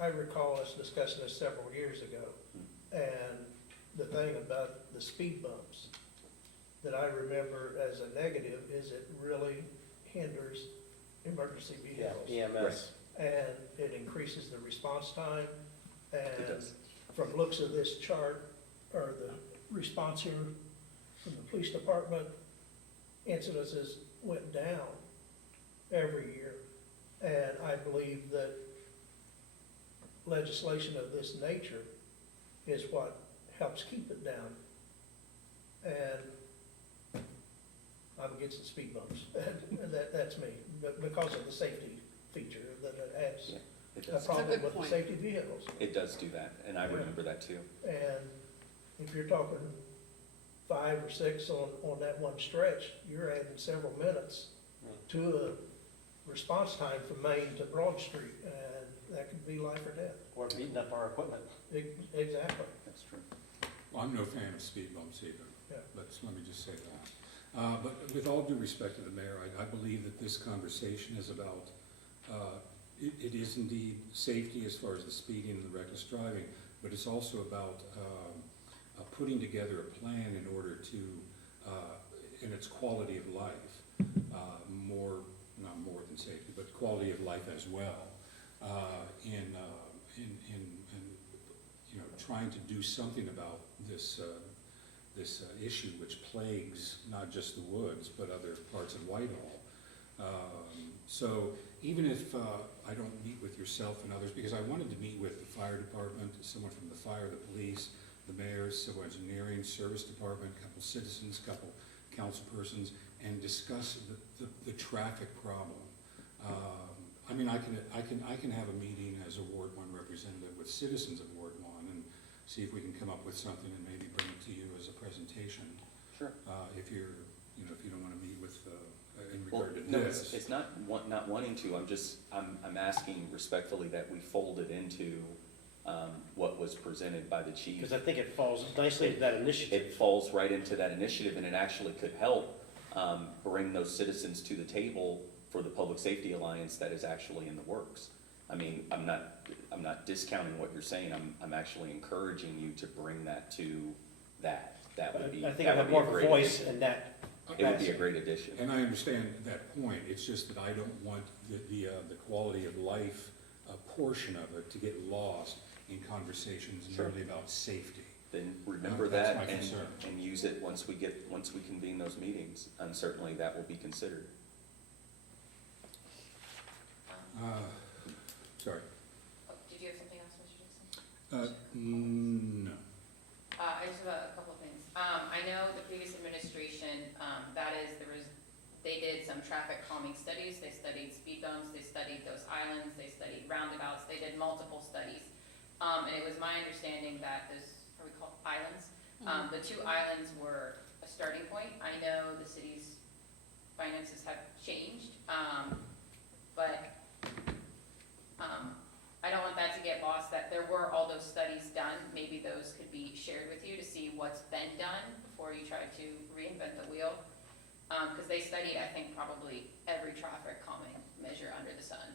I recall us discussing this several years ago, and the thing about the speed bumps that I remember as a negative is it really hinders emergency vehicles. EMS. And it increases the response time, It and does. from looks of this chart, or the response here from the police department, incidences went down every year. And I believe that legislation of this nature is what helps keep it down. And I'm against the speed bumps, and that's me, but because of the safety feature that it adds. Yeah, it A does. problem good with the point. safety vehicles. It does do that, and I remember that too. And if you're talking 5 or 6 on that one stretch, you're adding several minutes to a response time from Main to Broad Street, and that could be life or death. Or beating up our equipment. Exactly. That's true. Well, I'm no fan of speed bumps either, Yeah. but let me just say that. But with all due respect to the mayor, I believe that this conversation is about, it is indeed safety as far as the speeding and the reckless driving, but it's also about putting together a plan in order to, in its quality of life, not more than safety, but quality of life as well, in you know, trying to do something about this issue which plagues not just the woods, but other parts of Whitehall. So even if I don't meet with yourself and others, because I wanted to meet with the fire department, someone from the fire, the police, the mayor, civil engineering, service department, a couple citizens, a couple council persons, and discuss the traffic problem. I mean, I can have a meeting as a Ward 1 representative with citizens of Ward 1 and see if we can come up with something and maybe bring it to you as a presentation. Sure. If you're, you know, if you don't want to meet with, in Well, regard to no, this. it's not wanting to, I'm asking respectfully that we fold it into what was presented by the chief. Because I think it falls nicely into that initiative. It falls right into that initiative, and it actually could help bring those citizens to the table for the Public Safety Alliance that is actually in the works. I mean, I'm not discounting what you're saying, I'm actually encouraging you to bring that to that. That would be, I think that I have would be a more of a great voice addition. in that. It would be a great addition. And I understand that point, it's just that I don't want the quality of life portion of it to get lost in conversations Sure. merely about safety. then remember That's that my and, concern. and use it once we convene those meetings, and certainly that will be considered. Sorry. Oh, did you have something else, Mr. Dixon? No. I just have a couple of things. I know the previous administration, they did some traffic calming studies. They studied speed bumps, they studied those islands, they studied roundabouts, they did multiple studies. And it was my understanding that those, are we called islands? The 2 islands were a starting point. I know the city's finances have changed, but I don't want that to get lost, that there were all those studies done. Maybe those could be shared with you to see what's been done before you try to reinvent the wheel. Because they studied, I think, probably every traffic calming measure under the sun.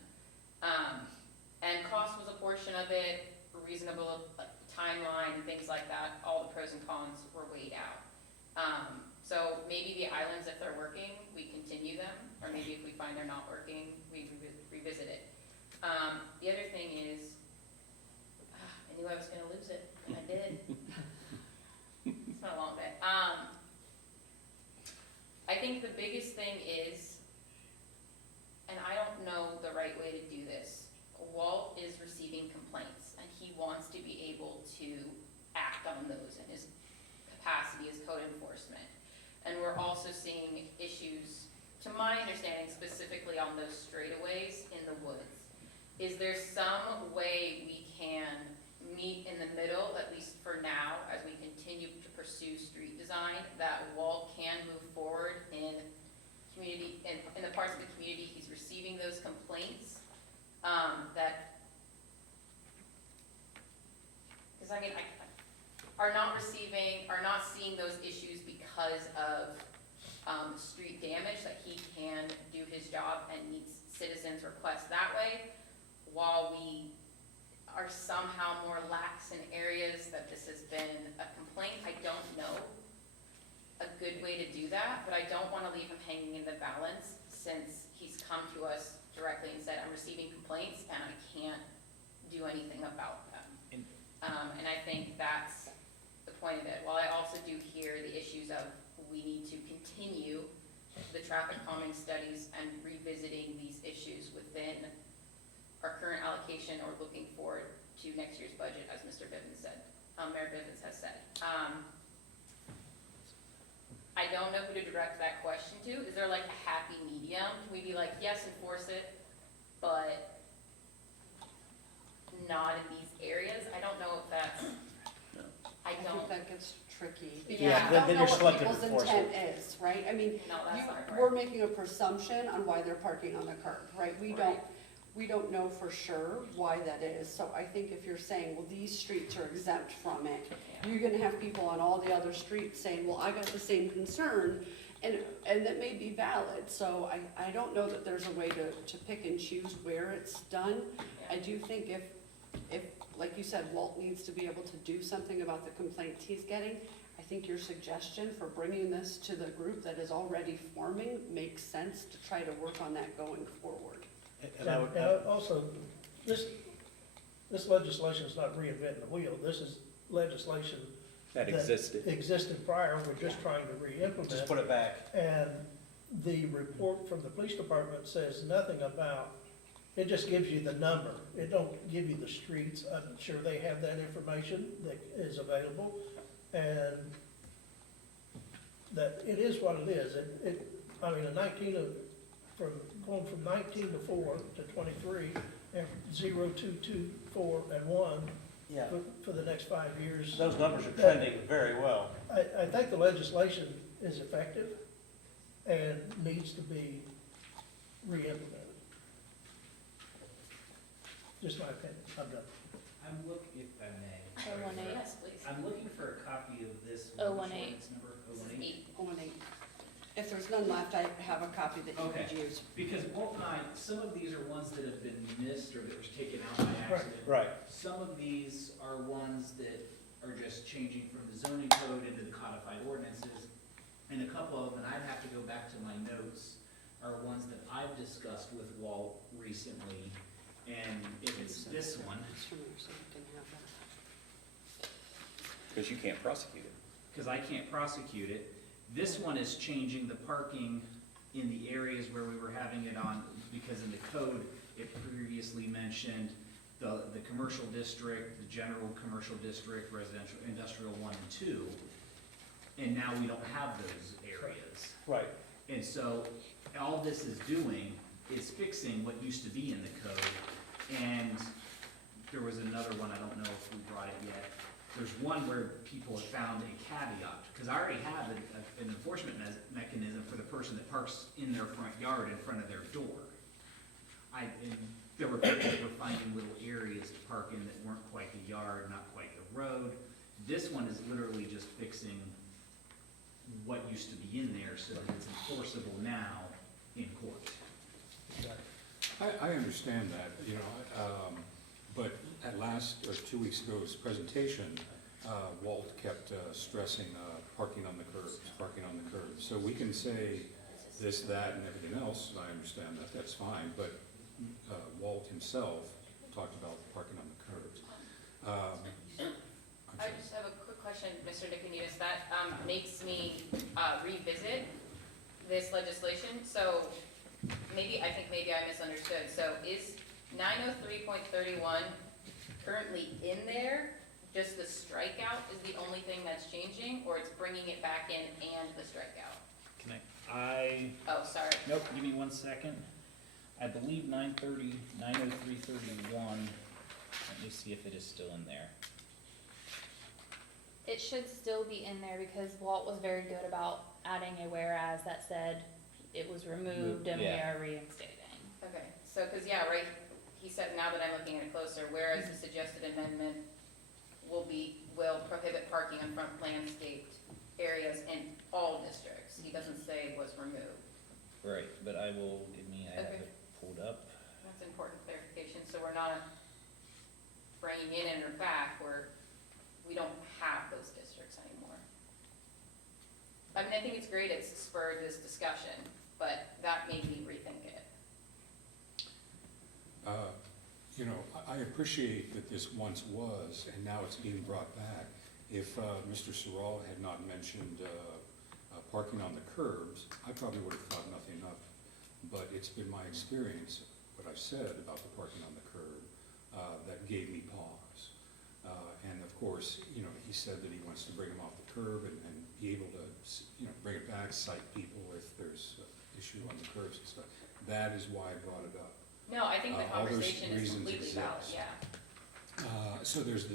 And cost was a portion of it, reasonable timeline, things like that. All the pros and cons were weighed out. So maybe the islands, if they're working, we continue them, or maybe if we find they're not working, we revisit it. The other thing is, I knew I was gonna lose it, and I did. It's been a long day. I think the biggest thing is, and I don't know the right way to do this, Walt is receiving complaints, and he wants to be able to act on those in his capacity as code enforcement. And we're also seeing issues, to my understanding, specifically on those straightaways in the woods. Is there some way we can meet in the middle, at least for now, as we continue to pursue street design, that Walt can move forward in community, in the parts of the community he's receiving those complaints, that, because I mean, are not seeing those issues because of street damage, that he can do his job and meets citizens' requests that way, while we are somehow more lax in areas that this has been a complaint. I don't know a good way to do that, but I don't want to leave him hanging in the balance, since he's come to us directly and said, I'm receiving complaints and I can't do anything about them. And I think that's the point of it. While I also do hear the issues of we need to continue the traffic calming studies and revisiting these issues within our current allocation or looking forward to next year's budget, as Mr. Bivens said, Mayor Bivens has said. I don't know who to direct that question to. Is there like a happy medium? Can we be like, yes, enforce it, but not in these areas? I don't know if that's, I think don't. that gets tricky. Yeah, I then don't know you're what selective people's enforcement. intent is, right? I mean, No, that's not we're correct. making a presumption on why they're parking on the curb, right? We don't know for sure why that is. So I think if you're saying, well, these streets are exempt from it, you're gonna have people on all the other streets saying, well, I got the same concern, and that may be valid. So I don't know that there's a way to pick and choose where it's done. I do think if, like you said, Walt needs to be able to do something about the complaints he's getting, I think your suggestion for bringing this to the group that is already forming makes sense to try to work on that going forward. And I would, Also, this legislation is not reinventing the wheel. This is legislation That existed. existed prior, we're just trying to re-implement. just put it back. And the report from the police department says nothing about, it just gives you the number. It don't give you the streets. I'm sure they have that information that is available. And that it is what it is. I mean, going from 19 to 4 to 23, and 0, 2, 2, 4, and 1 Yeah. for the next 5 years. Those numbers are trending very well. I think the legislation is effective and needs to be re-implemented. Just my opinion, I'm done. I'm looking, if I may. 018. Yes, please. I'm looking for a copy of this. 018. ordinance number, This is 018. 018. If there's none left, I have a copy that you could Okay. use. Because Walt and I, some of these are ones that have been missed or that was taken out by accident. Right. Some of these are ones that are just changing from the zoning code into the codified ordinances. And a couple of them, and I'd have to go back to my notes, are ones that I've discussed with Walt recently. And if it's this one, Because you can't prosecute it. because I can't prosecute it. This one is changing the parking in the areas where we were having it on, because in the code, it previously mentioned the commercial district, the general commercial district, residential, industrial 1 and 2, and now we don't have those areas. Right. And so, all this is doing is fixing what used to be in the code, and there was another one, I don't know if we brought it yet. There's one where people have found a caveat, because I already have an enforcement mechanism for the person that parks in their front yard in front of their door. And there were people that were finding little areas to park in that weren't quite the yard, not quite the road. This one is literally just fixing what used to be in there so that it's enforceable now in court. I understand that, you know, but at last, or 2 weeks ago's presentation, Walt kept stressing parking on the curbs, parking on the curbs. So we can say this, that, and everything else, I understand that, that's fine, but Walt himself talked about parking on the curbs. I just have a quick question, Mr. Nicodemus. That makes me revisit this legislation. So I think maybe I misunderstood. So is 903.31 currently in there? Just the strikeout is the only thing that's changing, or it's bringing it back in and the strikeout? Can I? Oh, sorry. Nope, give me 1 second. I believe 903.31, let me see if it is still in there. It should still be in there because Walt was very good about adding a whereas that said it was removed and we Yeah. are reinstating. Okay, so, because, yeah, right, he said, now that I'm looking at it closer, whereas the suggested amendment will prohibit parking on front landscaped areas in all districts. He doesn't say was removed. Right, but I have Okay. it pulled up. That's important clarification, so we're not bringing in or back where we don't have those districts anymore. I mean, I think it's great it's spurred this discussion, but that made me rethink it. You know, I appreciate that this once was, and now it's being brought back. If Mr. Sorrell had not mentioned parking on the curbs, I probably would have thought nothing of it. But it's been my experience, what I've said about the parking on the curb, that gave me pause. And of course, you know, he said that he wants to bring them off the curb and be able to, you know, bring it back, cite people if there's an issue on the curbs and stuff. That is why I brought it up. No, I think the All those conversation is reasons completely valid, exist. yeah. So there's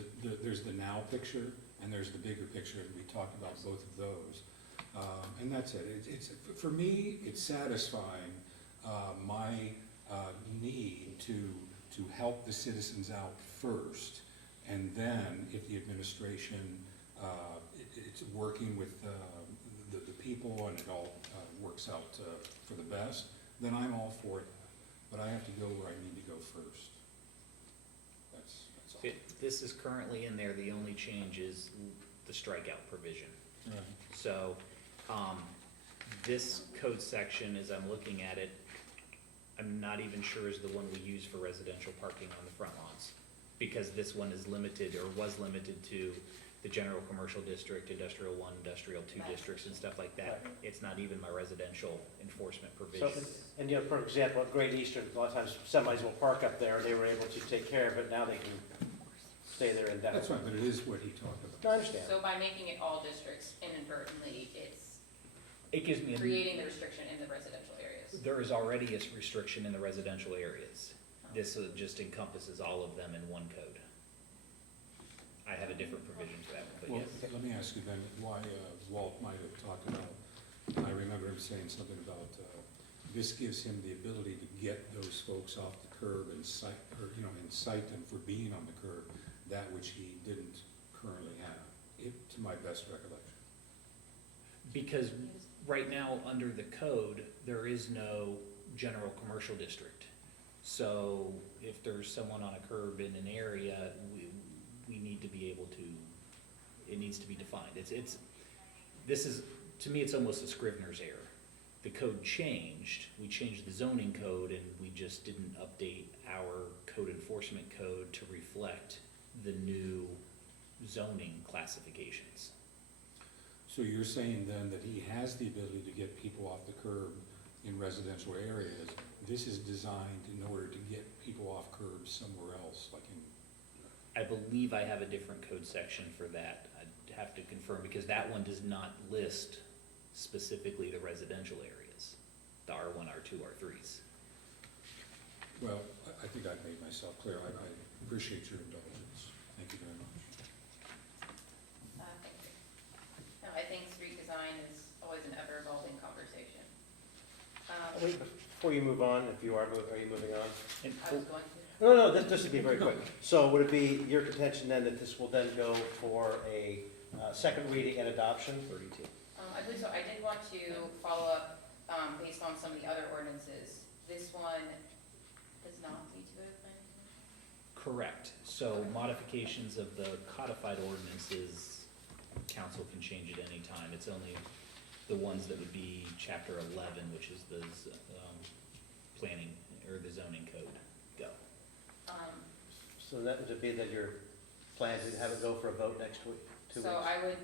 the now picture, and there's the bigger picture, and we talked about both of those. And that's it. It's for me, it's satisfying my need to help the citizens out first, and then if the administration it's working with the people and it all works out for the best, then I'm all for it. But I have to go where I need to go first. That's all. This is currently in there, the only change is the strikeout provision. Right. So, this code section, as I'm looking at it, I'm not even sure is the one we use for residential parking on the front lawns. Because this one is limited, or was limited to the general commercial district, industrial 1, industrial 2 districts and stuff like that. Right. It's not even my residential enforcement So, provision. and you know, for example, at Great Eastern, a lot of times semis will park up there, and they were able to take care of it, now they can stay there indefinitely. That's right, but it is what he talked about. No, I understand. So by making it all districts inadvertently, it's It gives me creating the restriction in the residential areas. There is already a restriction in the residential areas. This just encompasses all of them in one code. I have a different provision for that one, but Well, yes. let me ask you then, why Walt might have talked about, I remember him saying something about, this gives him the ability to get those folks off the curb and cite, or, you know, and cite them for being on the curb, that which he didn't currently have, to my best recollection. Because right now, under the code, there is no general commercial district. So if there's someone on a curb in an area, we need to be able to, it needs to be defined. To me, it's almost a Scrivener's error. The code changed, we changed the zoning code, and we just didn't update our code enforcement code to reflect the new zoning classifications. So you're saying then that he has the ability to get people off the curb in residential areas. This is designed in order to get people off curbs somewhere else, like in, I believe I have a different code section for that. I'd have to confirm, because that one does not list specifically the residential areas, the R1, R2, R3s. well, I think I've made myself clear. I appreciate your indulgence. Thank you very much. Thank you. No, I think street design is always an ever-evolving conversation. Wait, before you move on, if you are you moving on? And I was going to. No, this would be very quick. So would it be your contention then that this will then go for a second reading and adoption? 32. I believe so. I did want to follow up, based on some of the other ordinances. This one does not need to go to planning commission? Correct. So modifications of the codified ordinances, council can change at any time. It's only the ones that would be chapter 11, which is the planning or the zoning code. Go. So that would be that your plan to have it go for a vote next week, 2 weeks? So I would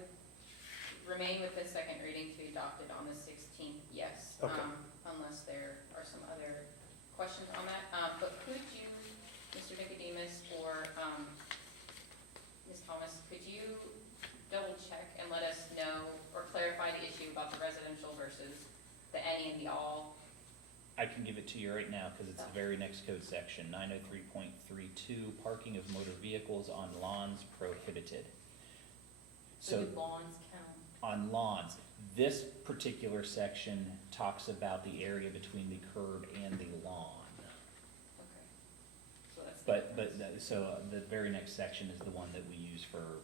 remain with the second reading to be adopted on the 16th, yes. Okay. Unless there are some other questions on that. But could you, Mr. Nicodemus or Ms. Thomas, could you double check and let us know or clarify the issue about the residential versus the any and the all? I can give it to you right now, because it's the very next code section, 903.32, parking of motor vehicles on lawns prohibited. So do lawns count? On lawns, this particular section talks about the area between the curb and the lawn. Okay. So that's. So the very next section is the one that we use for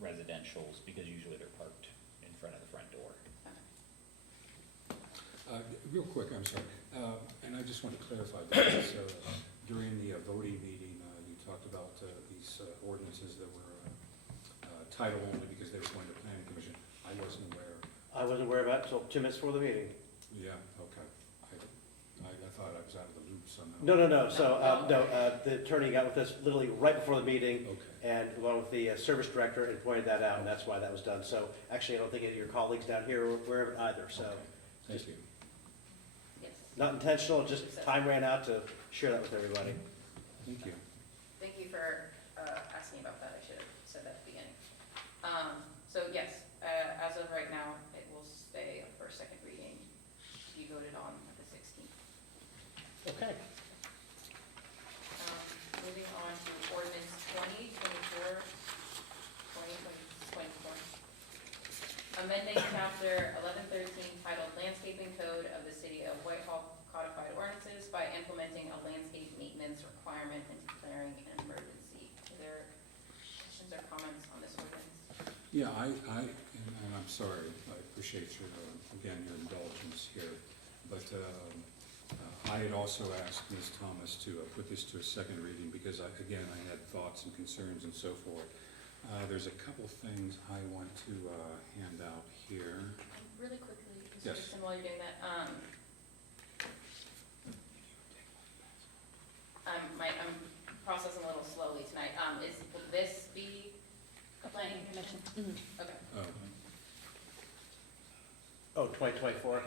residentials, because usually they're parked in front of the front door. Real quick, I'm sorry, and I just want to clarify that. So during the voting meeting, you talked about these ordinances that were title only because they were going to planning commission. I wasn't aware. I wasn't aware about it until 2 minutes before the meeting. Yeah, okay. I thought I was out of the loop somehow. No. So, the attorney got with us literally right before the meeting, Okay, and along with the service director, and pointed that out, and that's why that was done. So, actually, I don't think any of your colleagues down here were aware of it either, so. thank you. Yes. Not intentional, just time ran out to share that with everybody. Thank you. Thank you for asking about that. I should have said that at the beginning. So yes, as of right now, it will stay up for a second reading. Be voted on at the 16th. Okay. Moving on to ordinance 2024, amending chapter 1113 titled Landscaping Code of the City of Whitehall Codified Ordinances by implementing a landscape maintenance requirement and declaring an emergency. Are there questions or comments on this ordinance? Yeah, and I'm sorry, I appreciate your, again, your indulgence here, but I had also asked Ms. Thomas to put this to a second reading because I had thoughts and concerns and so forth. There's a couple things I want to hand out here. Really quickly, Mr. Yes. Dixon, while you're doing that, I'm processing a little slowly tonight. Will this be a planning commission? Okay. Oh, 2024?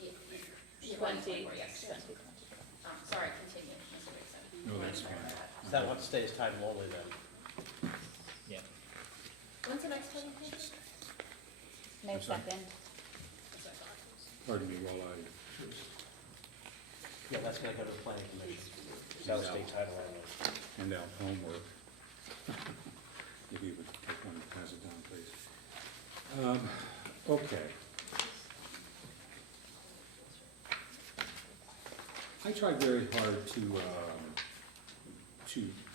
Yeah, 2024, yes. Sorry, continue, Mr. Dixon. No, that's fine. Is that what stays title only then? Yeah. When's the next planning commission? May I'm sorry? 2nd. Pardon me while I, Yeah, that's gonna go to the planning commission. That'll stay title only. hand out homework. If you would take one and pass it down, please. Okay. I tried very hard to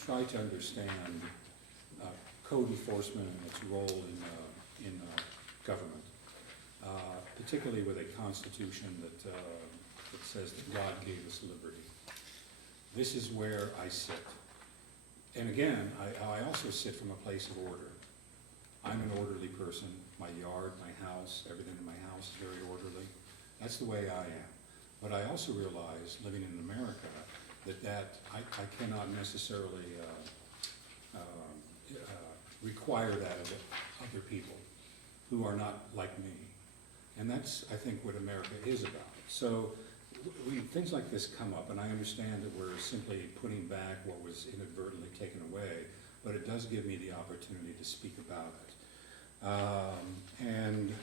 try to understand code enforcement and its role in government, particularly with a constitution that says that God gave us liberty. This is where I sit. And again, I also sit from a place of order. I'm an orderly person. My yard, my house, everything in my house is very orderly. That's the way I am. But I also realize, living in America, that I cannot necessarily require require that of other people who are not like me. And that's, I think, what America is about. So things like this come up, and I understand that we're simply putting back what was inadvertently taken away, but it does give me the opportunity to speak about it. And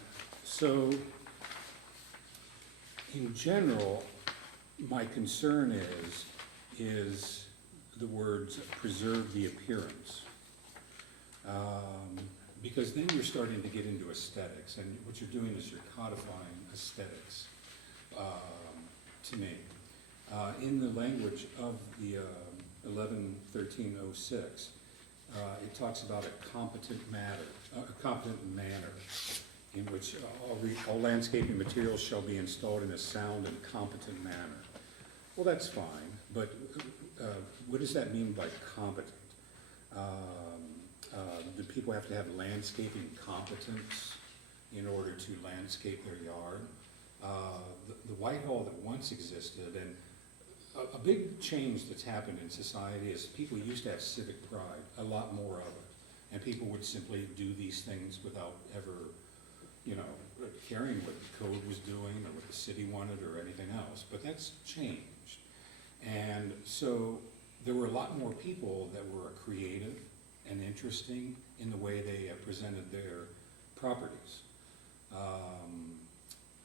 so, in general, my concern is the words preserve the appearance. Because then you're starting to get into aesthetics, and what you're doing is you're codifying aesthetics to me. In the language of the 11-1306, it talks about a competent manner in which all landscaping materials shall be installed in a sound and competent manner. Well, that's fine, but what does that mean by competent? Do people have to have landscaping competence in order to landscape their yard? The Whitehall that once existed, and a big change that's happened in society is people used to have civic pride, a lot more of it. And people would simply do these things without ever, caring what the code was doing or what the city wanted or anything else. But that's changed. And so there were a lot more people that were creative and interesting in the way they presented their properties.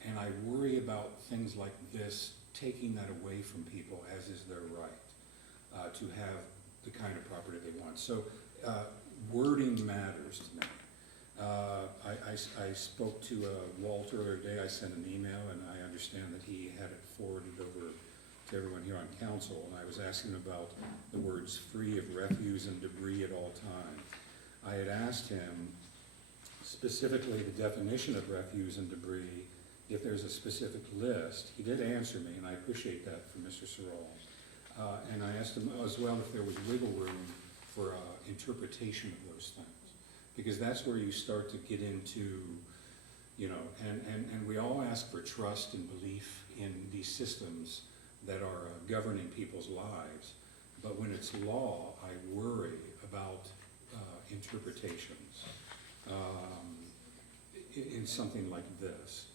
And I worry about things like this taking that away from people, as is their right, to have the kind of property they want. So wording matters to me. I spoke to Walter the other day. I sent an email, and I understand that he had it forwarded over to everyone here on council, and I was asking about the words free of refuse and debris at all times. I had asked him specifically the definition of refuse and debris, if there's a specific list. He did answer me, and I appreciate that from Mr. Sorrell. And I asked him as well if there was wiggle room for interpretation of those things, because that's where you start to get into, and we all ask for trust and belief in these systems that are governing people's lives. But when it's law, I worry about interpretations in something like this.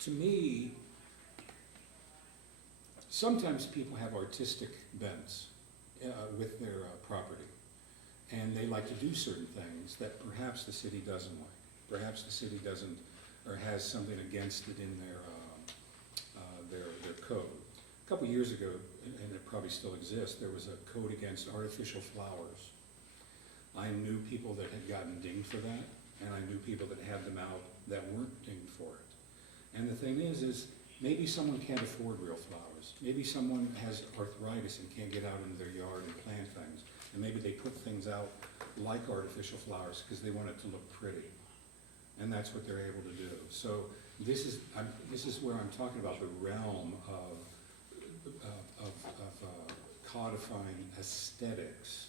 To me, sometimes people have artistic bents with their property, and they like to do certain things that perhaps the city doesn't like. Perhaps the city doesn't, or has something against it in their code. A couple years ago, and it probably still exists, there was a code against artificial flowers. I knew people that had gotten dinged for that, and I knew people that had them out that weren't dinged for it. And the thing is maybe someone can't afford real flowers. Maybe someone has arthritis and can't get out into their yard and plant things. And maybe they put things out like artificial flowers because they want it to look pretty. And that's what they're able to do. So this is where I'm talking about the realm of codifying aesthetics.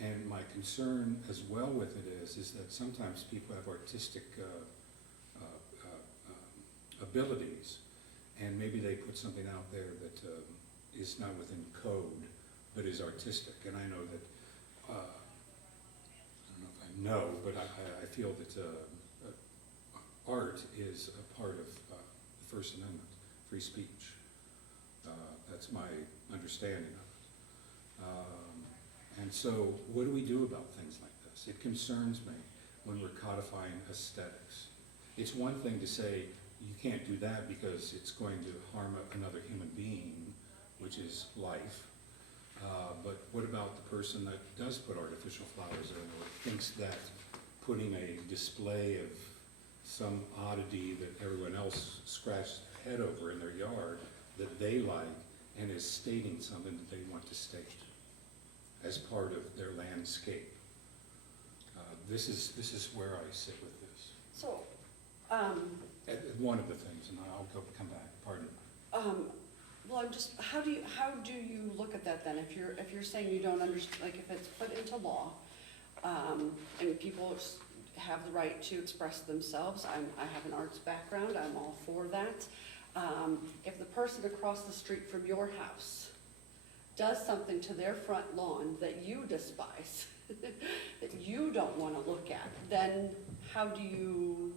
And my concern as well with it is that sometimes people have artistic abilities, and maybe they put something out there that is not within code, but is artistic. And I know that, I don't know if I know, but I feel that art is a part of the First Amendment, free speech. That's my understanding of it. And so what do we do about things like this? It concerns me when we're codifying aesthetics. It's one thing to say, you can't do that because it's going to harm another human being, which is life. But what about the person that does put artificial flowers in, or thinks that putting a display of some oddity that everyone else scratched their head over in their yard that they like, and is stating something that they want to state as part of their landscape? This is where I sit with this. So, One of the things, and I'll come back, pardon me. well, how do you look at that then? If you're saying you don't understand, like if it's put into law, and people have the right to express themselves, I have an arts background, I'm all for that. If the person across the street from your house does something to their front lawn that you despise, that you don't want to look at, then how do you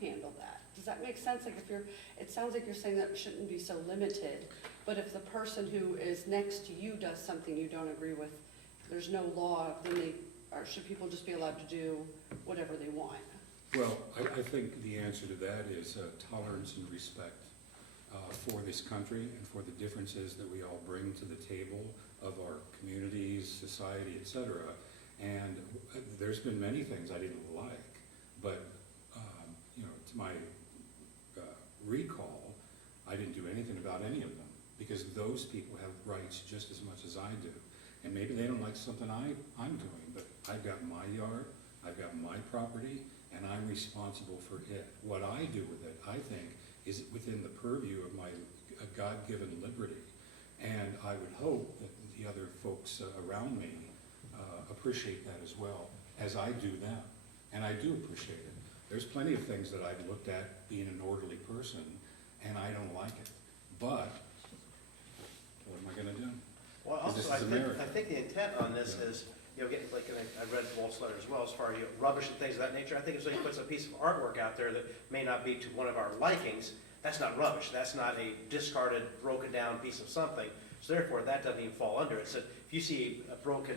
handle that? Does that make sense? Like if you're, it sounds like you're saying that it shouldn't be so limited, but if the person who is next to you does something you don't agree with, there's no law, then or should people just be allowed to do whatever they want? Well, I think the answer to that is tolerance and respect for this country and for the differences that we all bring to the table of our communities, society, et cetera. And there's been many things I didn't like, but, to my recall, I didn't do anything about any of them, because those people have rights just as much as I do. And maybe they don't like something I'm doing, but I've got my yard, I've got my property, and I'm responsible for it. What I do with it, I think, is within the purview of my God-given liberty. And I would hope that the other folks around me appreciate that as well, as I do them. And I do appreciate it. There's plenty of things that I've looked at being an orderly person, and I don't like it. But what am I gonna do? Well, This also, is America. I think the intent on this is, getting, like, and I read Walt's letter as well, as far as rubbish and things of that nature. I think if somebody puts a piece of artwork out there that may not be to one of our likings, that's not rubbish. That's not a discarded, broken down piece of something. So therefore, that doesn't even fall under it. So if you see a broken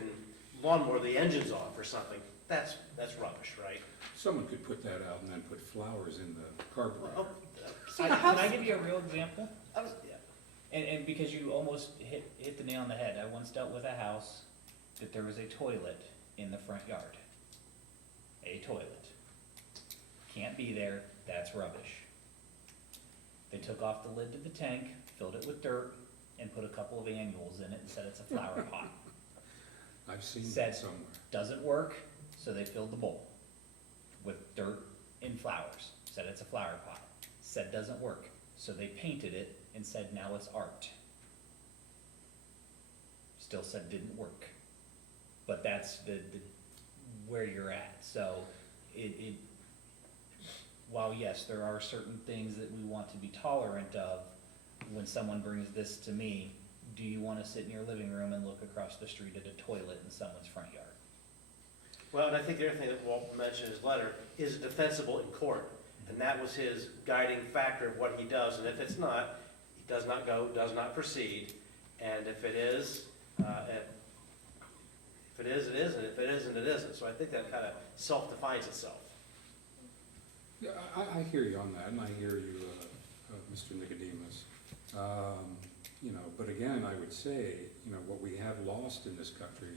lawnmower, the engine's off or something, that's rubbish, right? Someone could put that out and then put flowers in the carburetor. Can I give you a real example? Yeah. And because you almost hit the nail on the head, I once dealt with a house that there was a toilet in the front yard. A toilet. Can't be there, that's rubbish. They took off the lid to the tank, filled it with dirt, and put a couple of annuals in it and said it's a flower pot. I've seen Said, that somewhere. doesn't work, so they filled the bowl with dirt and flowers. Said it's a flower pot. Said doesn't work, so they painted it and said now it's art. Still said didn't work. But that's the where you're at. So it while yes, there are certain things that we want to be tolerant of, when someone brings this to me, do you want to sit in your living room and look across the street at a toilet in someone's front yard? Well, and I think the other thing that Walt mentioned in his letter is defensible in court. And that was his guiding factor of what he does. And if it's not, he does not go, does not proceed. And if it is, it is, and if it isn't, it isn't. So I think that kind of self-defines itself. Yeah, I hear you on that, and I hear you, Mr. Nicodemus. But again, I would say, what we have lost in this country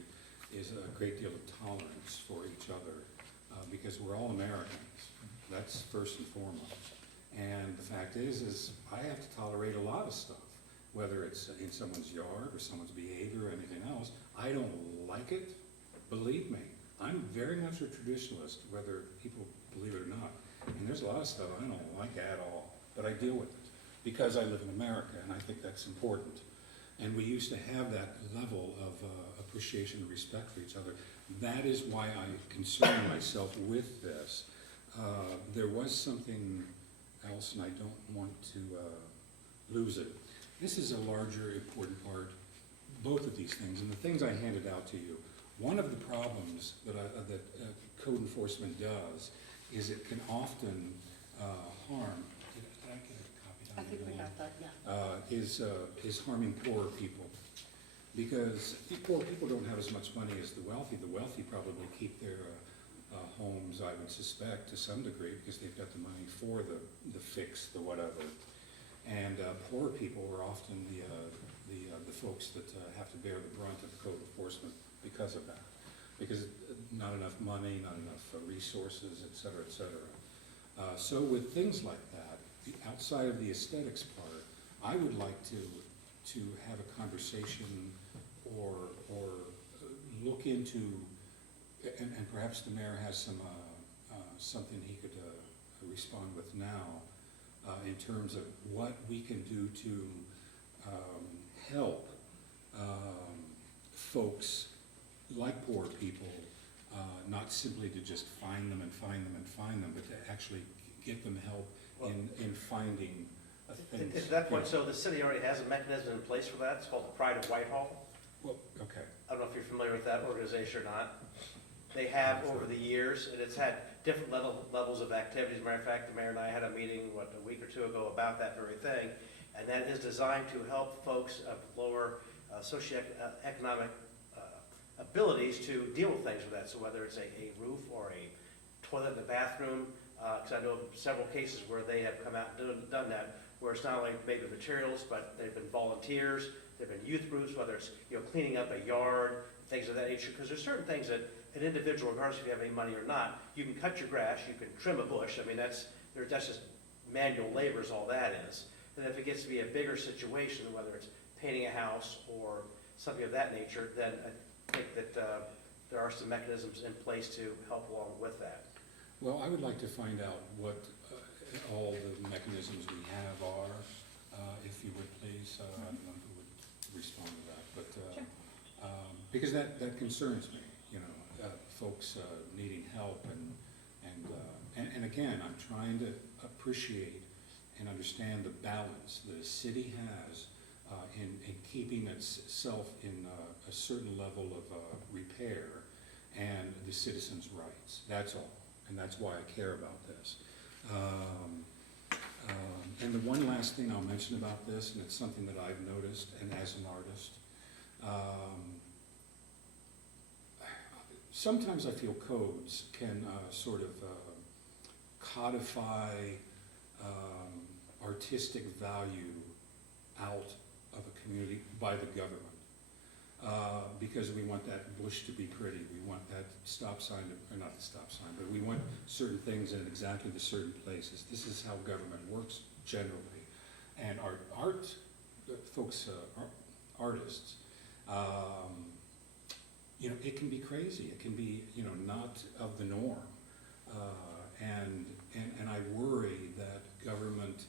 is a great deal of tolerance for each other, because we're all Americans. That's first and foremost. And the fact is I have to tolerate a lot of stuff, whether it's in someone's yard or someone's behavior or anything else. I don't like it, believe me. I'm very much a traditionalist, whether people believe it or not. And there's a lot of stuff I don't like at all, but I deal with it because I live in America, and I think that's important. And we used to have that level of appreciation and respect for each other. That is why I concern myself with this. There was something else, and I don't want to lose it. This is a larger, important part, both of these things, and the things I handed out to you. One of the problems that code enforcement does is it can often harm. Did I get a copy? I think we got that, yeah. Is harming poor people, because poor people don't have as much money as the wealthy. The wealthy probably keep their homes, I would suspect, to some degree, because they've got the money for the fix, the whatever. And poor people are often the folks that have to bear the brunt of code enforcement because of that. Because not enough money, not enough resources, et cetera, et cetera. So with things like that, outside of the aesthetics part, I would like to have a conversation or look into, and perhaps the mayor has something he could respond with now in terms of what we can do to help folks like poor people, not simply to just find them, but to actually get them help in finding things. To that point, so the city already has a mechanism in place for that. It's called the Pride of Whitehall. Well, okay. I don't know if you're familiar with that organization or not. They have over the years, and it's had different levels of activities. As a matter of fact, the mayor and I had a meeting, a week or two ago about that very thing. And that is designed to help folks of lower socioeconomic abilities to deal with things with that. So whether it's a roof or a toilet in the bathroom, because I know of several cases where they have come out and done that, where it's not only made of materials, but they've been volunteers, they've been youth groups, whether it's cleaning up a yard, things of that nature. Because there's certain things that an individual, regardless if you have any money or not, you can cut your grass, you can trim a bush. I mean, that's just manual labor is all that is. And if it gets to be a bigger situation, whether it's painting a house or something of that nature, then I think that there are some mechanisms in place to help along with that. Well, I would like to find out what all the mechanisms we have are, if you would please. I don't know who would respond to that, but because that concerns me. Folks needing help, and again, I'm trying to appreciate and understand the balance that a city has in keeping itself in a certain level of repair and the citizens' rights. That's all, and that's why I care about this. And the one last thing I'll mention about this, and it's something that I've noticed, and as an artist, sometimes I feel codes can sort of codify artistic value out of a community by the government. Because we want that bush to be pretty, we want that stop sign, or not the stop sign, but we want certain things in exactly the certain places. This is how government works generally. And artists, it can be crazy. It can be, not of the norm. And I worry that government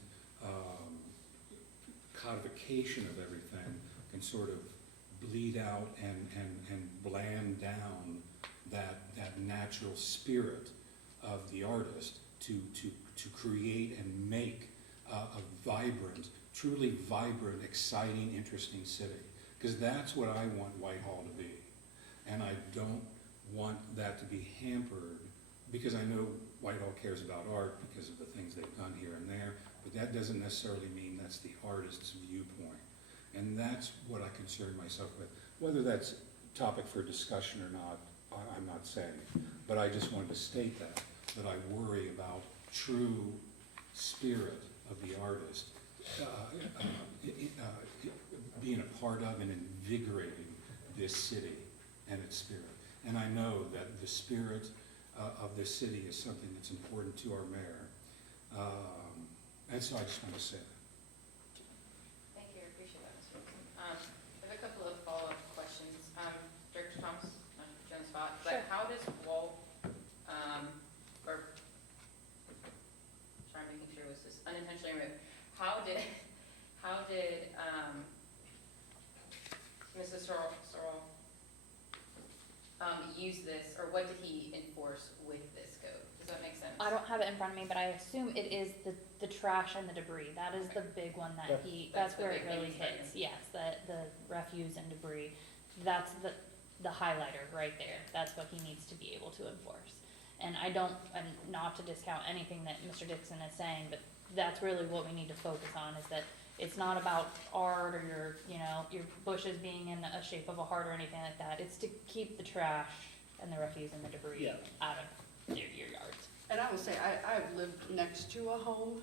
codification of everything can sort of bleed out and bland down that natural spirit of the artist to create and make a vibrant, truly vibrant, exciting, interesting city. Because that's what I want Whitehall to be. And I don't want that to be hampered, because I know Whitehall cares about art because of the things they've done here and there, but that doesn't necessarily mean that's the artist's viewpoint. And that's what I concern myself with. Whether that's a topic for discussion or not, I'm not saying. But I just wanted to state that I worry about true spirit of the artist being a part of and invigorating this city and its spirit. And I know that the spirit of this city is something that's important to our mayor. And so I just want to say that. Thank you, I appreciate that, Mr. Wilson. I have a couple of follow-up questions. Director Thomas, not to put you on the spot, but how does Walt, or, sorry, I'm making sure it was just unintentionally removed. How did Mrs. Sorrell use this, or what did he enforce with this code? Does that make sense? I don't have it in front of me, but I assume it is the trash and the debris. That is the big one that that's where it really hits. Yes, the refuse and debris. That's the highlighter right there. That's what he needs to be able to enforce. And and not to discount anything that Mr. Dixon is saying, but that's really what we need to focus on, is that it's not about art or your bushes being in a shape of a heart or anything like that. It's to keep the trash and the refuse and the debris out of your yards. And I will say, I've lived next to a home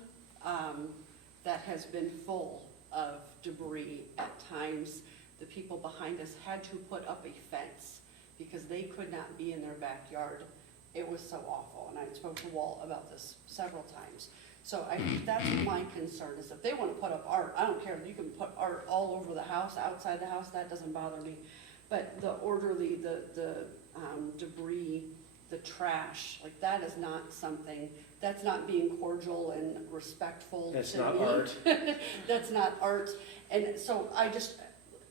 that has been full of debris. At times, the people behind us had to put up a fence because they could not be in their backyard. It was so awful, and I spoke to Walt about this several times. So that's my concern, is if they want to put up art, I don't care, you can put art all over the house, outside the house, that doesn't bother me. But the orderly, the debris, the trash, like that is not something, that's not being cordial and respectful to me. That's not art. That's not art. And so I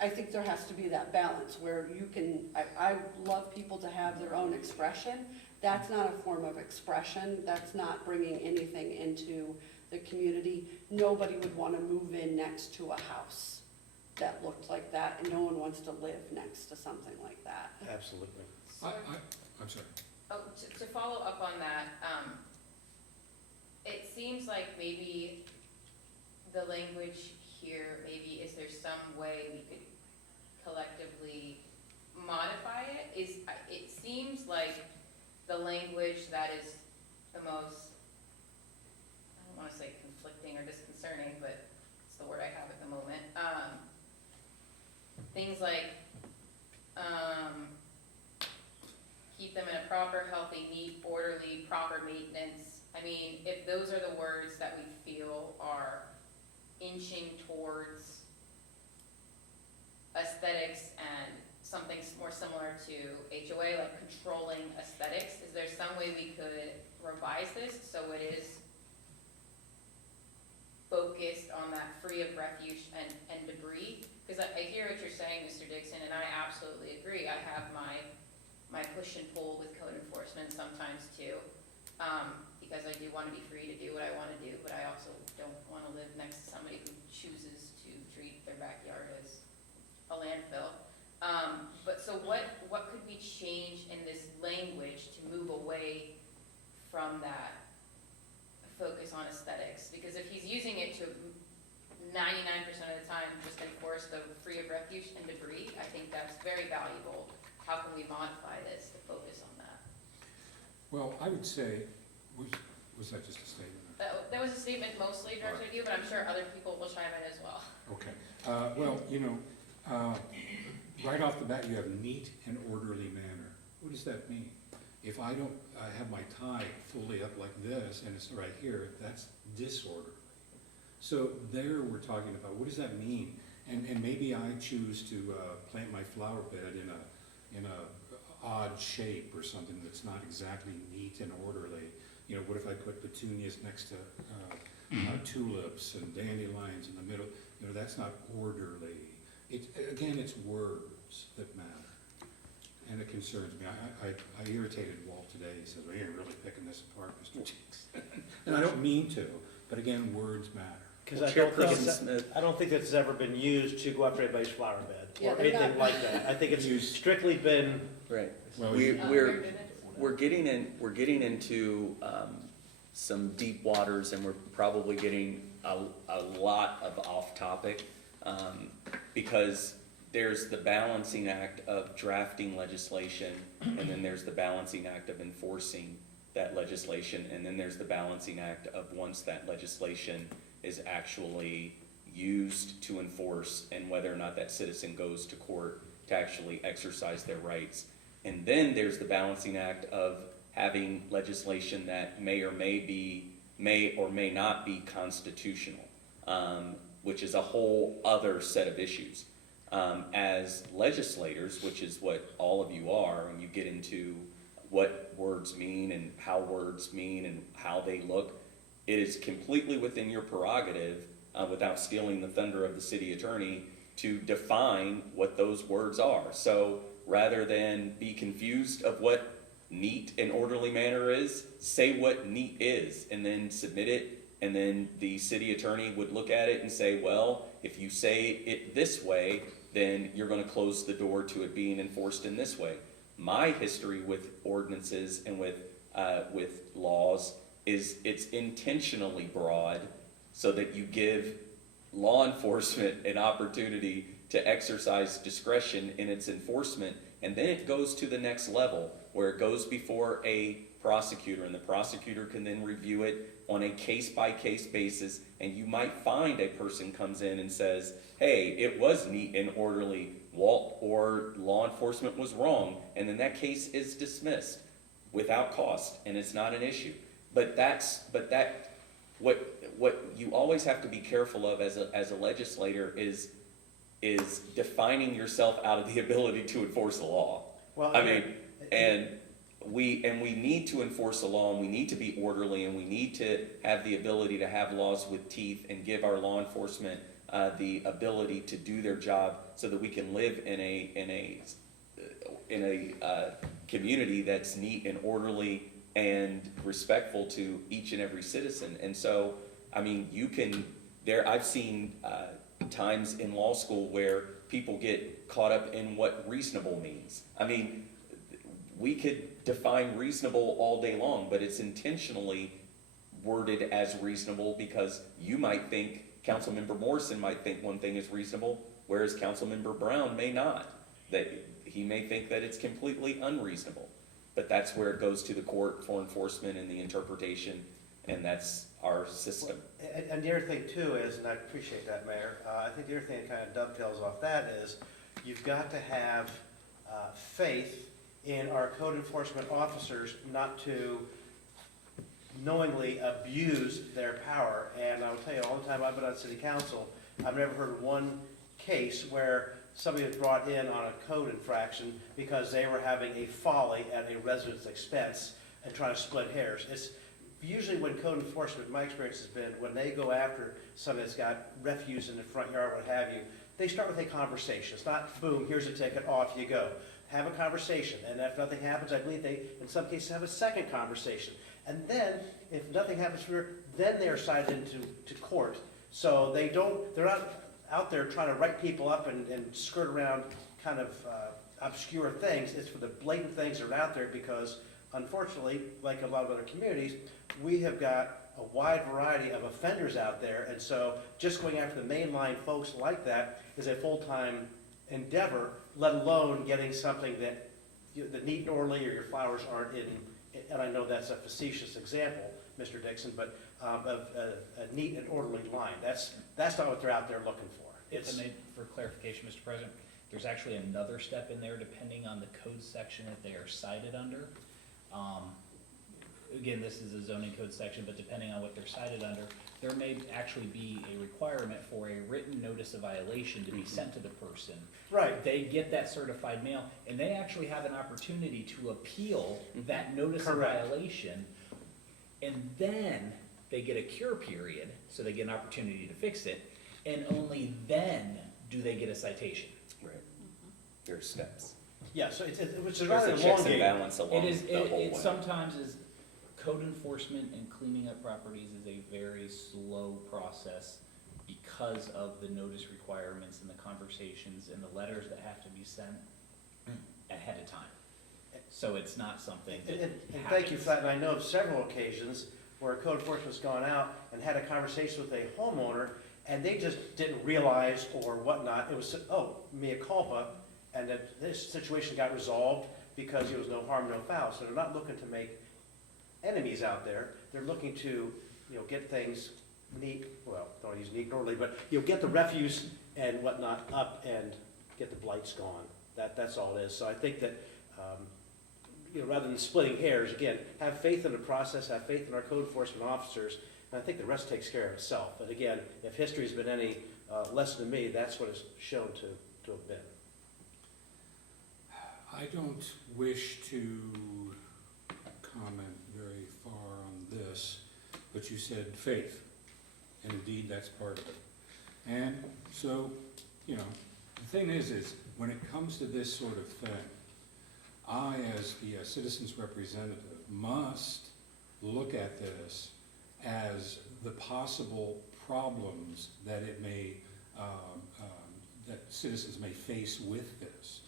think there has to be that balance where you can, I love people to have their own expression. That's not a form of expression. That's not bringing anything into the community. Nobody would want to move in next to a house that looked like that, and no one wants to live next to something like that. Absolutely. I'm sorry. Oh, to follow up on that, it seems like maybe the language here, maybe is there some way we could collectively modify it? It seems like the language that is the most, I don't wanna say conflicting or disconcerting, but it's the word I have at the moment. Things like, keep them in a proper, healthy, neat, orderly, proper maintenance. I mean, if those are the words that we feel are inching towards aesthetics and something more similar to HOA, like controlling aesthetics, is there some way we could revise this so it is focused on that free of refuse and debris? Because I hear what you're saying, Mr. Dixon, and I absolutely agree. I have my push and pull with code enforcement sometimes too, because I do want to be free to do what I want to do, but I also don't want to live next to somebody who chooses to treat their backyard as a landfill. But so what could we change in this language to move away from that focus on aesthetics? Because if he's using it to 99% of the time just enforce the free of refuse and debris, I think that's very valuable. How can we modify this to focus on that? Well, I would say, was that just a statement? That was a statement mostly directed at you, but I'm sure other people will chime in as well. Okay. Well, right off the bat, you have neat and orderly manner. What does that mean? If I don't have my tie fully up like this and it's right here, that's disorderly. So there we're talking about, what does that mean? And maybe I choose to plant my flower bed in a odd shape or something that's not exactly neat and orderly. What if I put petunias next to tulips and dandelions in the middle? That's not orderly. Again, it's words that matter. And it concerns me. I irritated Walt today. He says, well, you ain't really picking this apart, Mr. Cheeks. And I don't mean to, but again, words matter. Because I don't think that's ever been used to go after anybody's flower bed Yeah, or they're anything not. like that. I think it's strictly been, Right. Well, We're getting into some deep waters, and we're probably getting a lot of off topic, because there's the balancing act of drafting legislation, and then there's the balancing act of enforcing that legislation, and then there's the balancing act of once that legislation is actually used to enforce, and whether or not that citizen goes to court to actually exercise their rights. And then there's the balancing act of having legislation that may or may not be constitutional, which is a whole other set of issues. As legislators, which is what all of you are, and you get into what words mean and how words mean and how they look, it is completely within your prerogative, without stealing the thunder of the city attorney, to define what those words are. So rather than be confused of what neat and orderly manner is, say what neat is, and then submit it, and then the city attorney would look at it and say, well, if you say it this way, then you're going to close the door to it being enforced in this way. My history with ordinances and with laws is it's intentionally broad so that you give law enforcement an opportunity to exercise discretion in its enforcement, and then it goes to the next level where it goes before a prosecutor, and the prosecutor can then review it on a case-by-case basis, and you might find a person comes in and says, hey, it was neat and orderly, Walt or law enforcement was wrong, and then that case is dismissed without cost, and it's not an issue. What you always have to be careful of as a legislator is defining yourself out of the ability to enforce the law. well, We need to enforce the law, and we need to be orderly, and we need to have the ability to have laws with teeth and give our law enforcement the ability to do their job so that we can live in a community that's neat and orderly and respectful to each and every citizen. And so I mean, I've seen times in law school where people get caught up in what reasonable means. I mean, we could define reasonable all day long, but it's intentionally worded as reasonable because you might think, Councilmember Morrison might think one thing is reasonable, whereas Councilmember Brown may not. That he may think that it's completely unreasonable. But that's where it goes to the court for enforcement and the interpretation, and that's our system. And the other thing too is, and I appreciate that, Mayor, I think the other thing that kind of dovetails off that is, you've got to have faith in our code enforcement officers not to knowingly abuse their power. And I will tell you, all the time I've been on city council, I've never heard one case where somebody was brought in on a code infraction because they were having a folly at a resident's expense and trying to split hairs. It's usually when code enforcement, my experience has been, when they go after somebody that's got refuse in the front yard, what have you, they start with a conversation. It's not, boom, here's a ticket, off you go. Have a conversation, and if nothing happens, I believe they, in some cases, have a second conversation. And then, if nothing happens for her, then they are cited into court. So they're not out there trying to write people up and skirt around kind of obscure things. It's for the blatant things that are out there because, unfortunately, like a lot of other communities, we have got a wide variety of offenders out there. And so just going after the mainline folks like that is a full-time endeavor, let alone getting something that the neat and orderly or your flowers aren't in. And I know that's a facetious example, Mr. Dixon, but of a neat and orderly line. That's not what they're out there looking for. For clarification, Mr. President, there's actually another step in there depending on the code section that they are cited under. Again, this is a zoning code section, but depending on what they're cited under, there may actually be a requirement for a written notice of violation to be sent to the person. Right. They get that certified mail, and they actually have an opportunity to appeal that notice of violation, and then they get a cure period, so they get an opportunity to fix it, and only then do they get a citation. Right. There's steps. Yeah, so which is There's rather a long checks and game. balance along the whole way. It sometimes is, code enforcement and cleaning up properties is a very slow process because of the notice requirements and the conversations and the letters that have to be sent ahead of time. So it's not something that And thank you for that. And I know of several occasions where code enforcement's gone out and had a conversation with a homeowner and they just didn't realize or whatnot. It was, oh, mea culpa, and that this situation got resolved because there was no harm, no foul. So they're not looking to make enemies out there. They're looking to, get things neat, well, don't use neat normally, but get the refuse and whatnot up and get the blights gone. That's all it is. So I think that, rather than splitting hairs, again, have faith in the process, have faith in our code enforcement officers, and I think the rest takes care of itself. But again, if history's been any lesson to me, that's what it's shown to have been. I don't wish to comment very far on this, but you said faith, and indeed that's part of it. And so, the thing is when it comes to this sort of thing, I, as the citizen's representative, must look at this as the possible problems that it may, that citizens may face with this.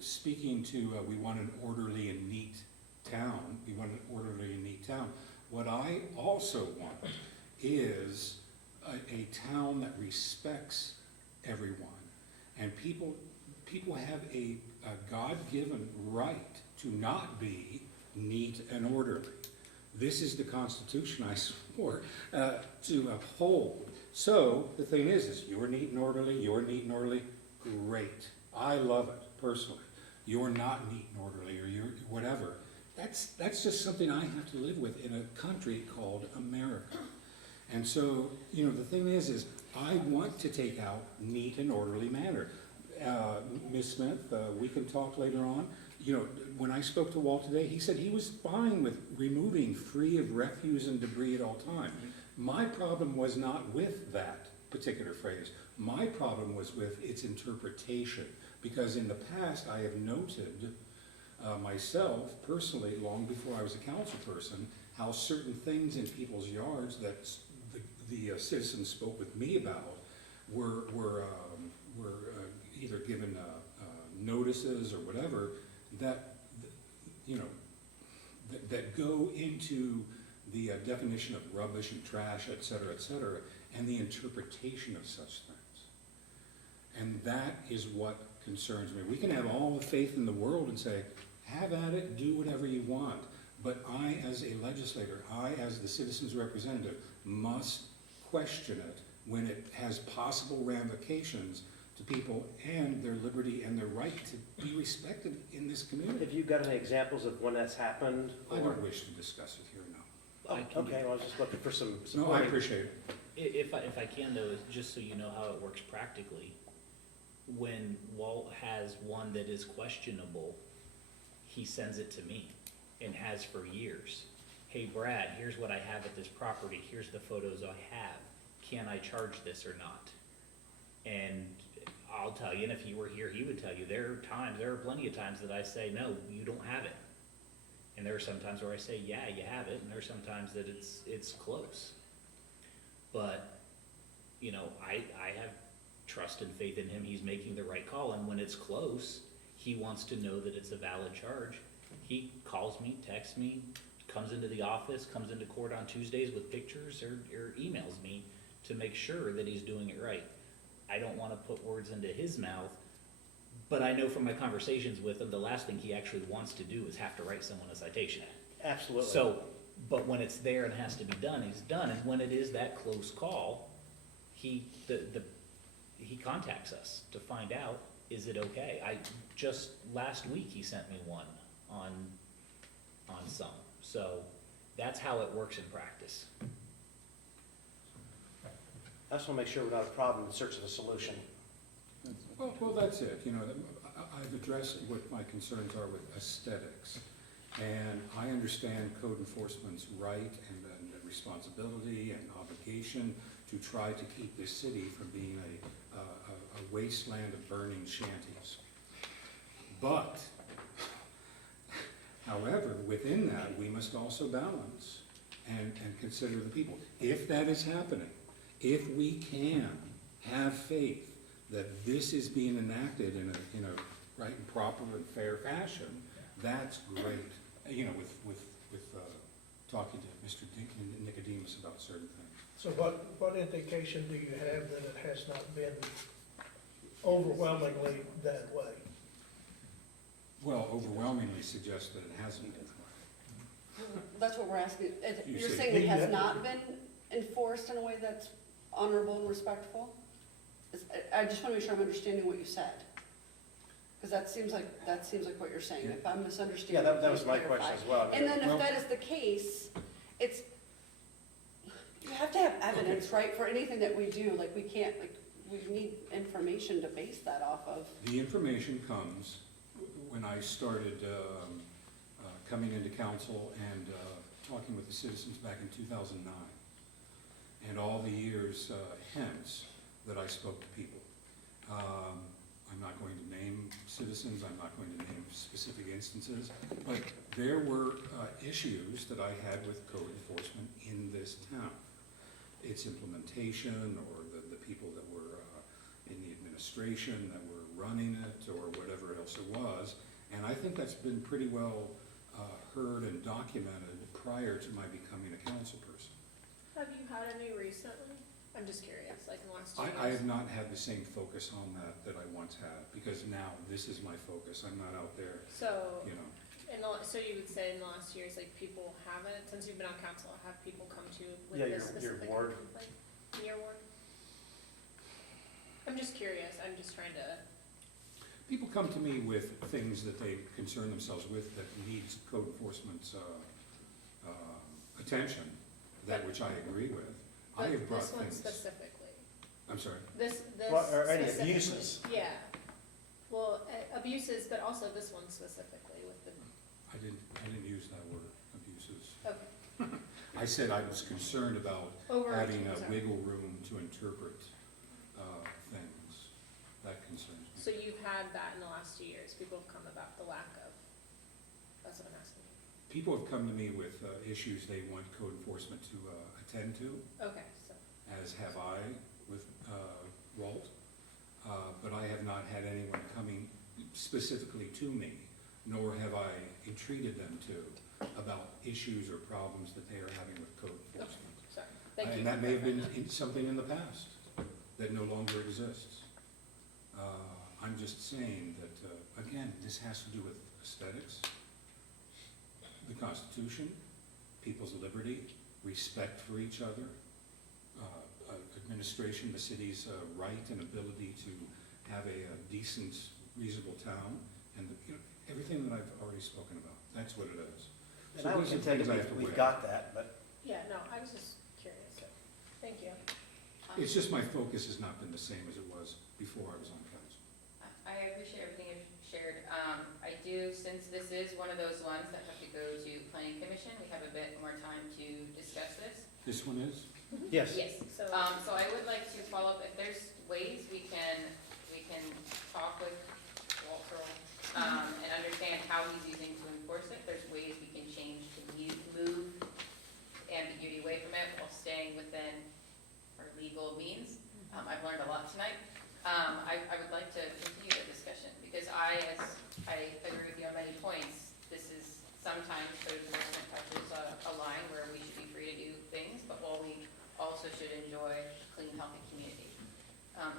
Speaking to, we want an orderly and neat town. We want an orderly and neat town. What I also want is a town that respects everyone. And people have a God-given right to not be neat and orderly. This is the Constitution I swore to uphold. So the thing is you're neat and orderly, great. I love it, personally. You're not neat and orderly, or you're whatever. That's just something I have to live with in a country called America. And so, the thing is I want to take out neat and orderly manner. Ms. Smith, we can talk later on. When I spoke to Walt today, he said he was fine with removing free of refuse and debris at all time. My problem was not with that particular phrase. My problem was with its interpretation, because in the past I have noted myself personally, long before I was a council person, how certain things in people's yards that the citizens spoke with me about were either given notices or whatever that, you know, that go into the definition of rubbish and trash, et cetera, and the interpretation of such things. And that is what concerns me. We can have all the faith in the world and say, have at it, do whatever you want. But I, as a legislator, I, as the citizen's representative, must question it when it has possible ramifications to people and their liberty and their right to be respected in this community. Have you got any examples of when that's happened? I don't wish to discuss it here now. Oh, okay, well, I was just looking for some. No, I appreciate it. If I can though, just so you know how it works practically, when Walt has one that is questionable, he sends it to me and has for years. Hey Brad, here's what I have at this property, here's the photos I have, can I charge this or not? And I'll tell you, and if he were here, he would tell you, there are plenty of times that I say, no, you don't have it. And there are some times where I say, yeah, you have it, and there are some times that it's close. But, you know, I have trust and faith in him, he's making the right call, and when it's close, he wants to know that it's a valid charge. He calls me, texts me, comes into the office, comes into court on Tuesdays with pictures, or emails me to make sure that he's doing it right. I don't want to put words into his mouth, but I know from my conversations with him, the last thing he actually wants to do is have to write someone a citation. Absolutely. So, but when it's there and has to be done, he's done, and when it is that close call, he contacts us to find out, is it okay? Just last week, he sent me one on some, so that's how it works in practice. I just want to make sure we're not a problem in search of a solution. Well, that's it. You know, I've addressed what my concerns are with aesthetics. And I understand code enforcement's right and responsibility and obligation to try to keep this city from being a wasteland of burning shanties. But, however, within that, we must also balance and consider the people. If that is happening, if we can have faith that this is being enacted in a right and proper and fair fashion, that's great. You know, with talking to Mr. Nicodemus about certain things. So what indication do you have that it has not been overwhelmingly that way? Well, overwhelmingly suggests that it hasn't been. That's what we're asking. You You're say- saying it has not been enforced in a way that's honorable and respectful? I just want to make sure I'm understanding what you said. Because that seems like what you're saying. If I'm misunderstanding. Yeah, that was please my clarify. question as well. And then Well- if that is the case, you have to have evidence, right, for anything that we do. Like, we can't, we need information to base that off of. The information comes when I started coming into council and talking with the citizens back in 2009. And all the years hence that I spoke to people. I'm not going to name citizens, I'm not going to name specific instances, but there were issues that I had with code enforcement in this town. Its implementation, or the people that were in the administration that were running it, or whatever else it was. And I think that's been pretty well heard and documented prior to my becoming a council person. Have you had any recently? I'm just curious, like in the last 2 years. I have not had the same focus on that I once had, because now this is my focus. I'm not out there, So, you know. so you would say in the last years, like people haven't, since you've been on council, have people come to you with Yeah, this your specific ward. complaint? In your ward? I'm just curious, I'm just trying to, People come to me with things that they concern themselves with that needs code enforcement's attention, that which I agree with. I have brought this one things. specifically. I'm sorry. This Or any specifically. abuses. Yeah. Well, abuses, but also this one specifically with the, I didn't use that word, abuses. okay. I said I was concerned about Overarching, having a sorry. wiggle room to interpret things. That concerns me. So you've had that in the last 2 years, people have come about the lack of, that's what I'm asking. People have come to me with issues they want code enforcement to attend to. Okay, so, as have I with Walt, but I have not had anyone coming specifically to me, nor have I entreated them to, about issues or problems that they are having with code enforcement. Sorry, thank you. And that may have been something in the past that no longer exists. I'm just saying that, again, this has to do with aesthetics, the Constitution, people's liberty, respect for each other, administration, the city's right and ability to have a decent, reasonable town, and everything that I've already spoken about. That's what it is. And So I would these are contend things I that have to we've weigh. got that, but Yeah, no, I was just curious. Thank you. It's just my focus has not been the same as it was before I was on council. I appreciate everything you've shared. I do, since this is one of those ones that have to go to planning commission, we have a bit more time to discuss this. This one is? yes. Yes, So, so I would like to follow up, if there's ways we can talk with Walter, and understand how he's using to enforce it, there's ways we can change to move ambiguity away from it while staying within our legal means. I've learned a lot tonight. I would like to continue the discussion, because I agree with you on many points. This is sometimes code enforcement touches a line where we should be free to do things, but while we also should enjoy a clean, healthy community.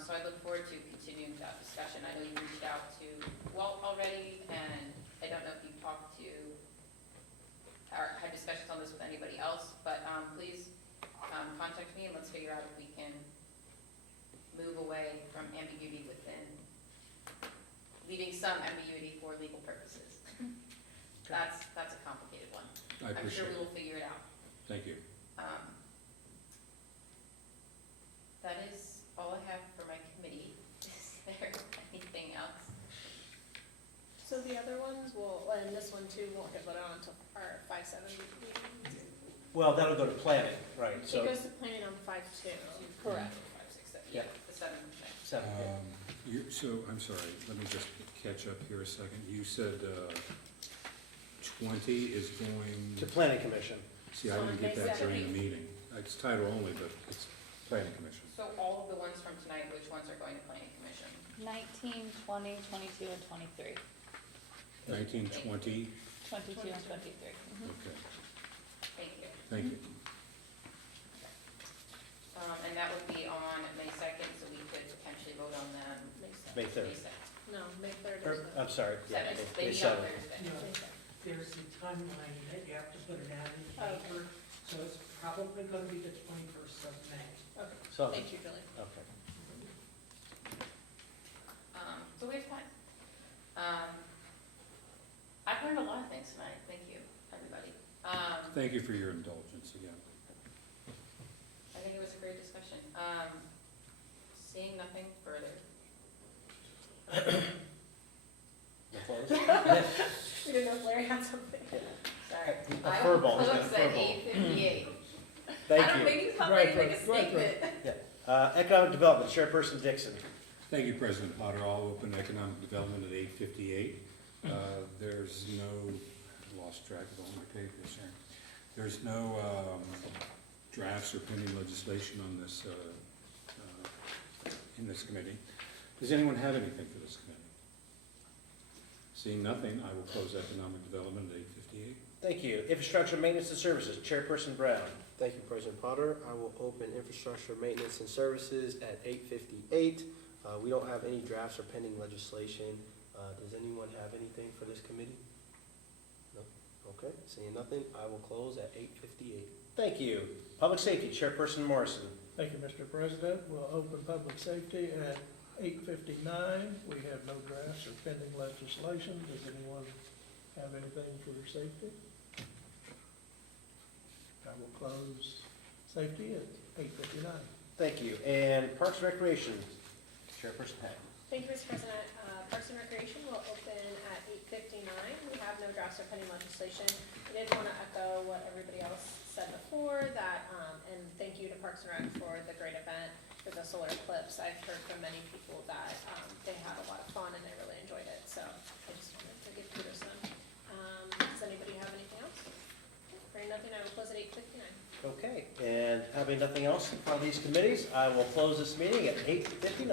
So I look forward to continuing that discussion. I know you reached out to Walt already, and I don't know if you've talked to or had discussions on this with anybody else, but please contact me and let's figure out if we can move away from ambiguity within, leaving some ambiguity for legal purposes. That's a complicated one. I I'm sure appreciate we it. will figure it out. Thank you. That is all I have for my committee. Is there anything else? so the other ones will, and this one too, won't get voted on until our 5/7 meeting. Well, that'll go to planning, right, so. It goes to planning on 5/2. Correct. 5, 6, 7, yeah, the 7%. Seven, So, I'm sorry, let me just catch up here a second. You said 20 is going, to planning commission. see, I didn't get that during the meeting. It's title only, but it's planning commission. So all of the ones from tonight, which ones are going to planning commission? 19, 20, 22, and 23. 19, 20, 22 and 23. okay, Thank you. thank you. And that would be on May 2nd, so we could potentially vote on them May 3rd. May 2nd. No, May 3rd is the. I'm sorry. yeah, Seventh, May they meet on 7th. Thursday. There's a timeline that you have to put it out in the Oh. paper, so it's probably gonna be the 21st of May. Okay, So, thank you, Julie. okay. So we have time. I've learned a lot of things tonight. Thank you, everybody. Thank you for your indulgence again. I think it was a great discussion. Seeing nothing further. We didn't know if Larry had something. Sorry. A I fur will ball, he's got a close fur at ball. 8:58. Thank I don't you. make it, Right, make a right, right, statement. Economic Development, Chairperson Dixon. Thank you, President Potter. I'll open economic development at 8:58. There's no, I lost track of all my papers here. There's no drafts or pending legislation on this, in this committee. Does anyone have anything for this committee? Seeing nothing, I will close economic development at 8:58. Thank you. Infrastructure, Maintenance, and Services, Chairperson Brown. Thank you, President Potter. I will open infrastructure maintenance and services at 8:58. We don't have any drafts or pending legislation. Does anyone have anything for this committee? No? Okay, seeing nothing, I will close at 8:58. Thank you. Public Safety, Chairperson Morrison. Thank you, Mr. President. We'll open public safety at 8:59. We have no drafts or pending legislation. Does anyone have anything for safety? I will close safety at 8:59. Thank you. And Parks and Recreation, Chairperson Hack. Thank you, Mr. President. Parks and Recreation will open at 8:59. We have no drafts or pending legislation. I did want to echo what everybody else said before, that, and thank you to Parks and Rec for the great event for the solar eclipse. I've heard from many people that they had a lot of fun and they really enjoyed it, so I just wanted to give kudos to them. Does anybody have anything else? Hearing nothing, I will close at 8:59. Okay. And how Having nothing else in front of these committees, I will close this meeting at 8:59.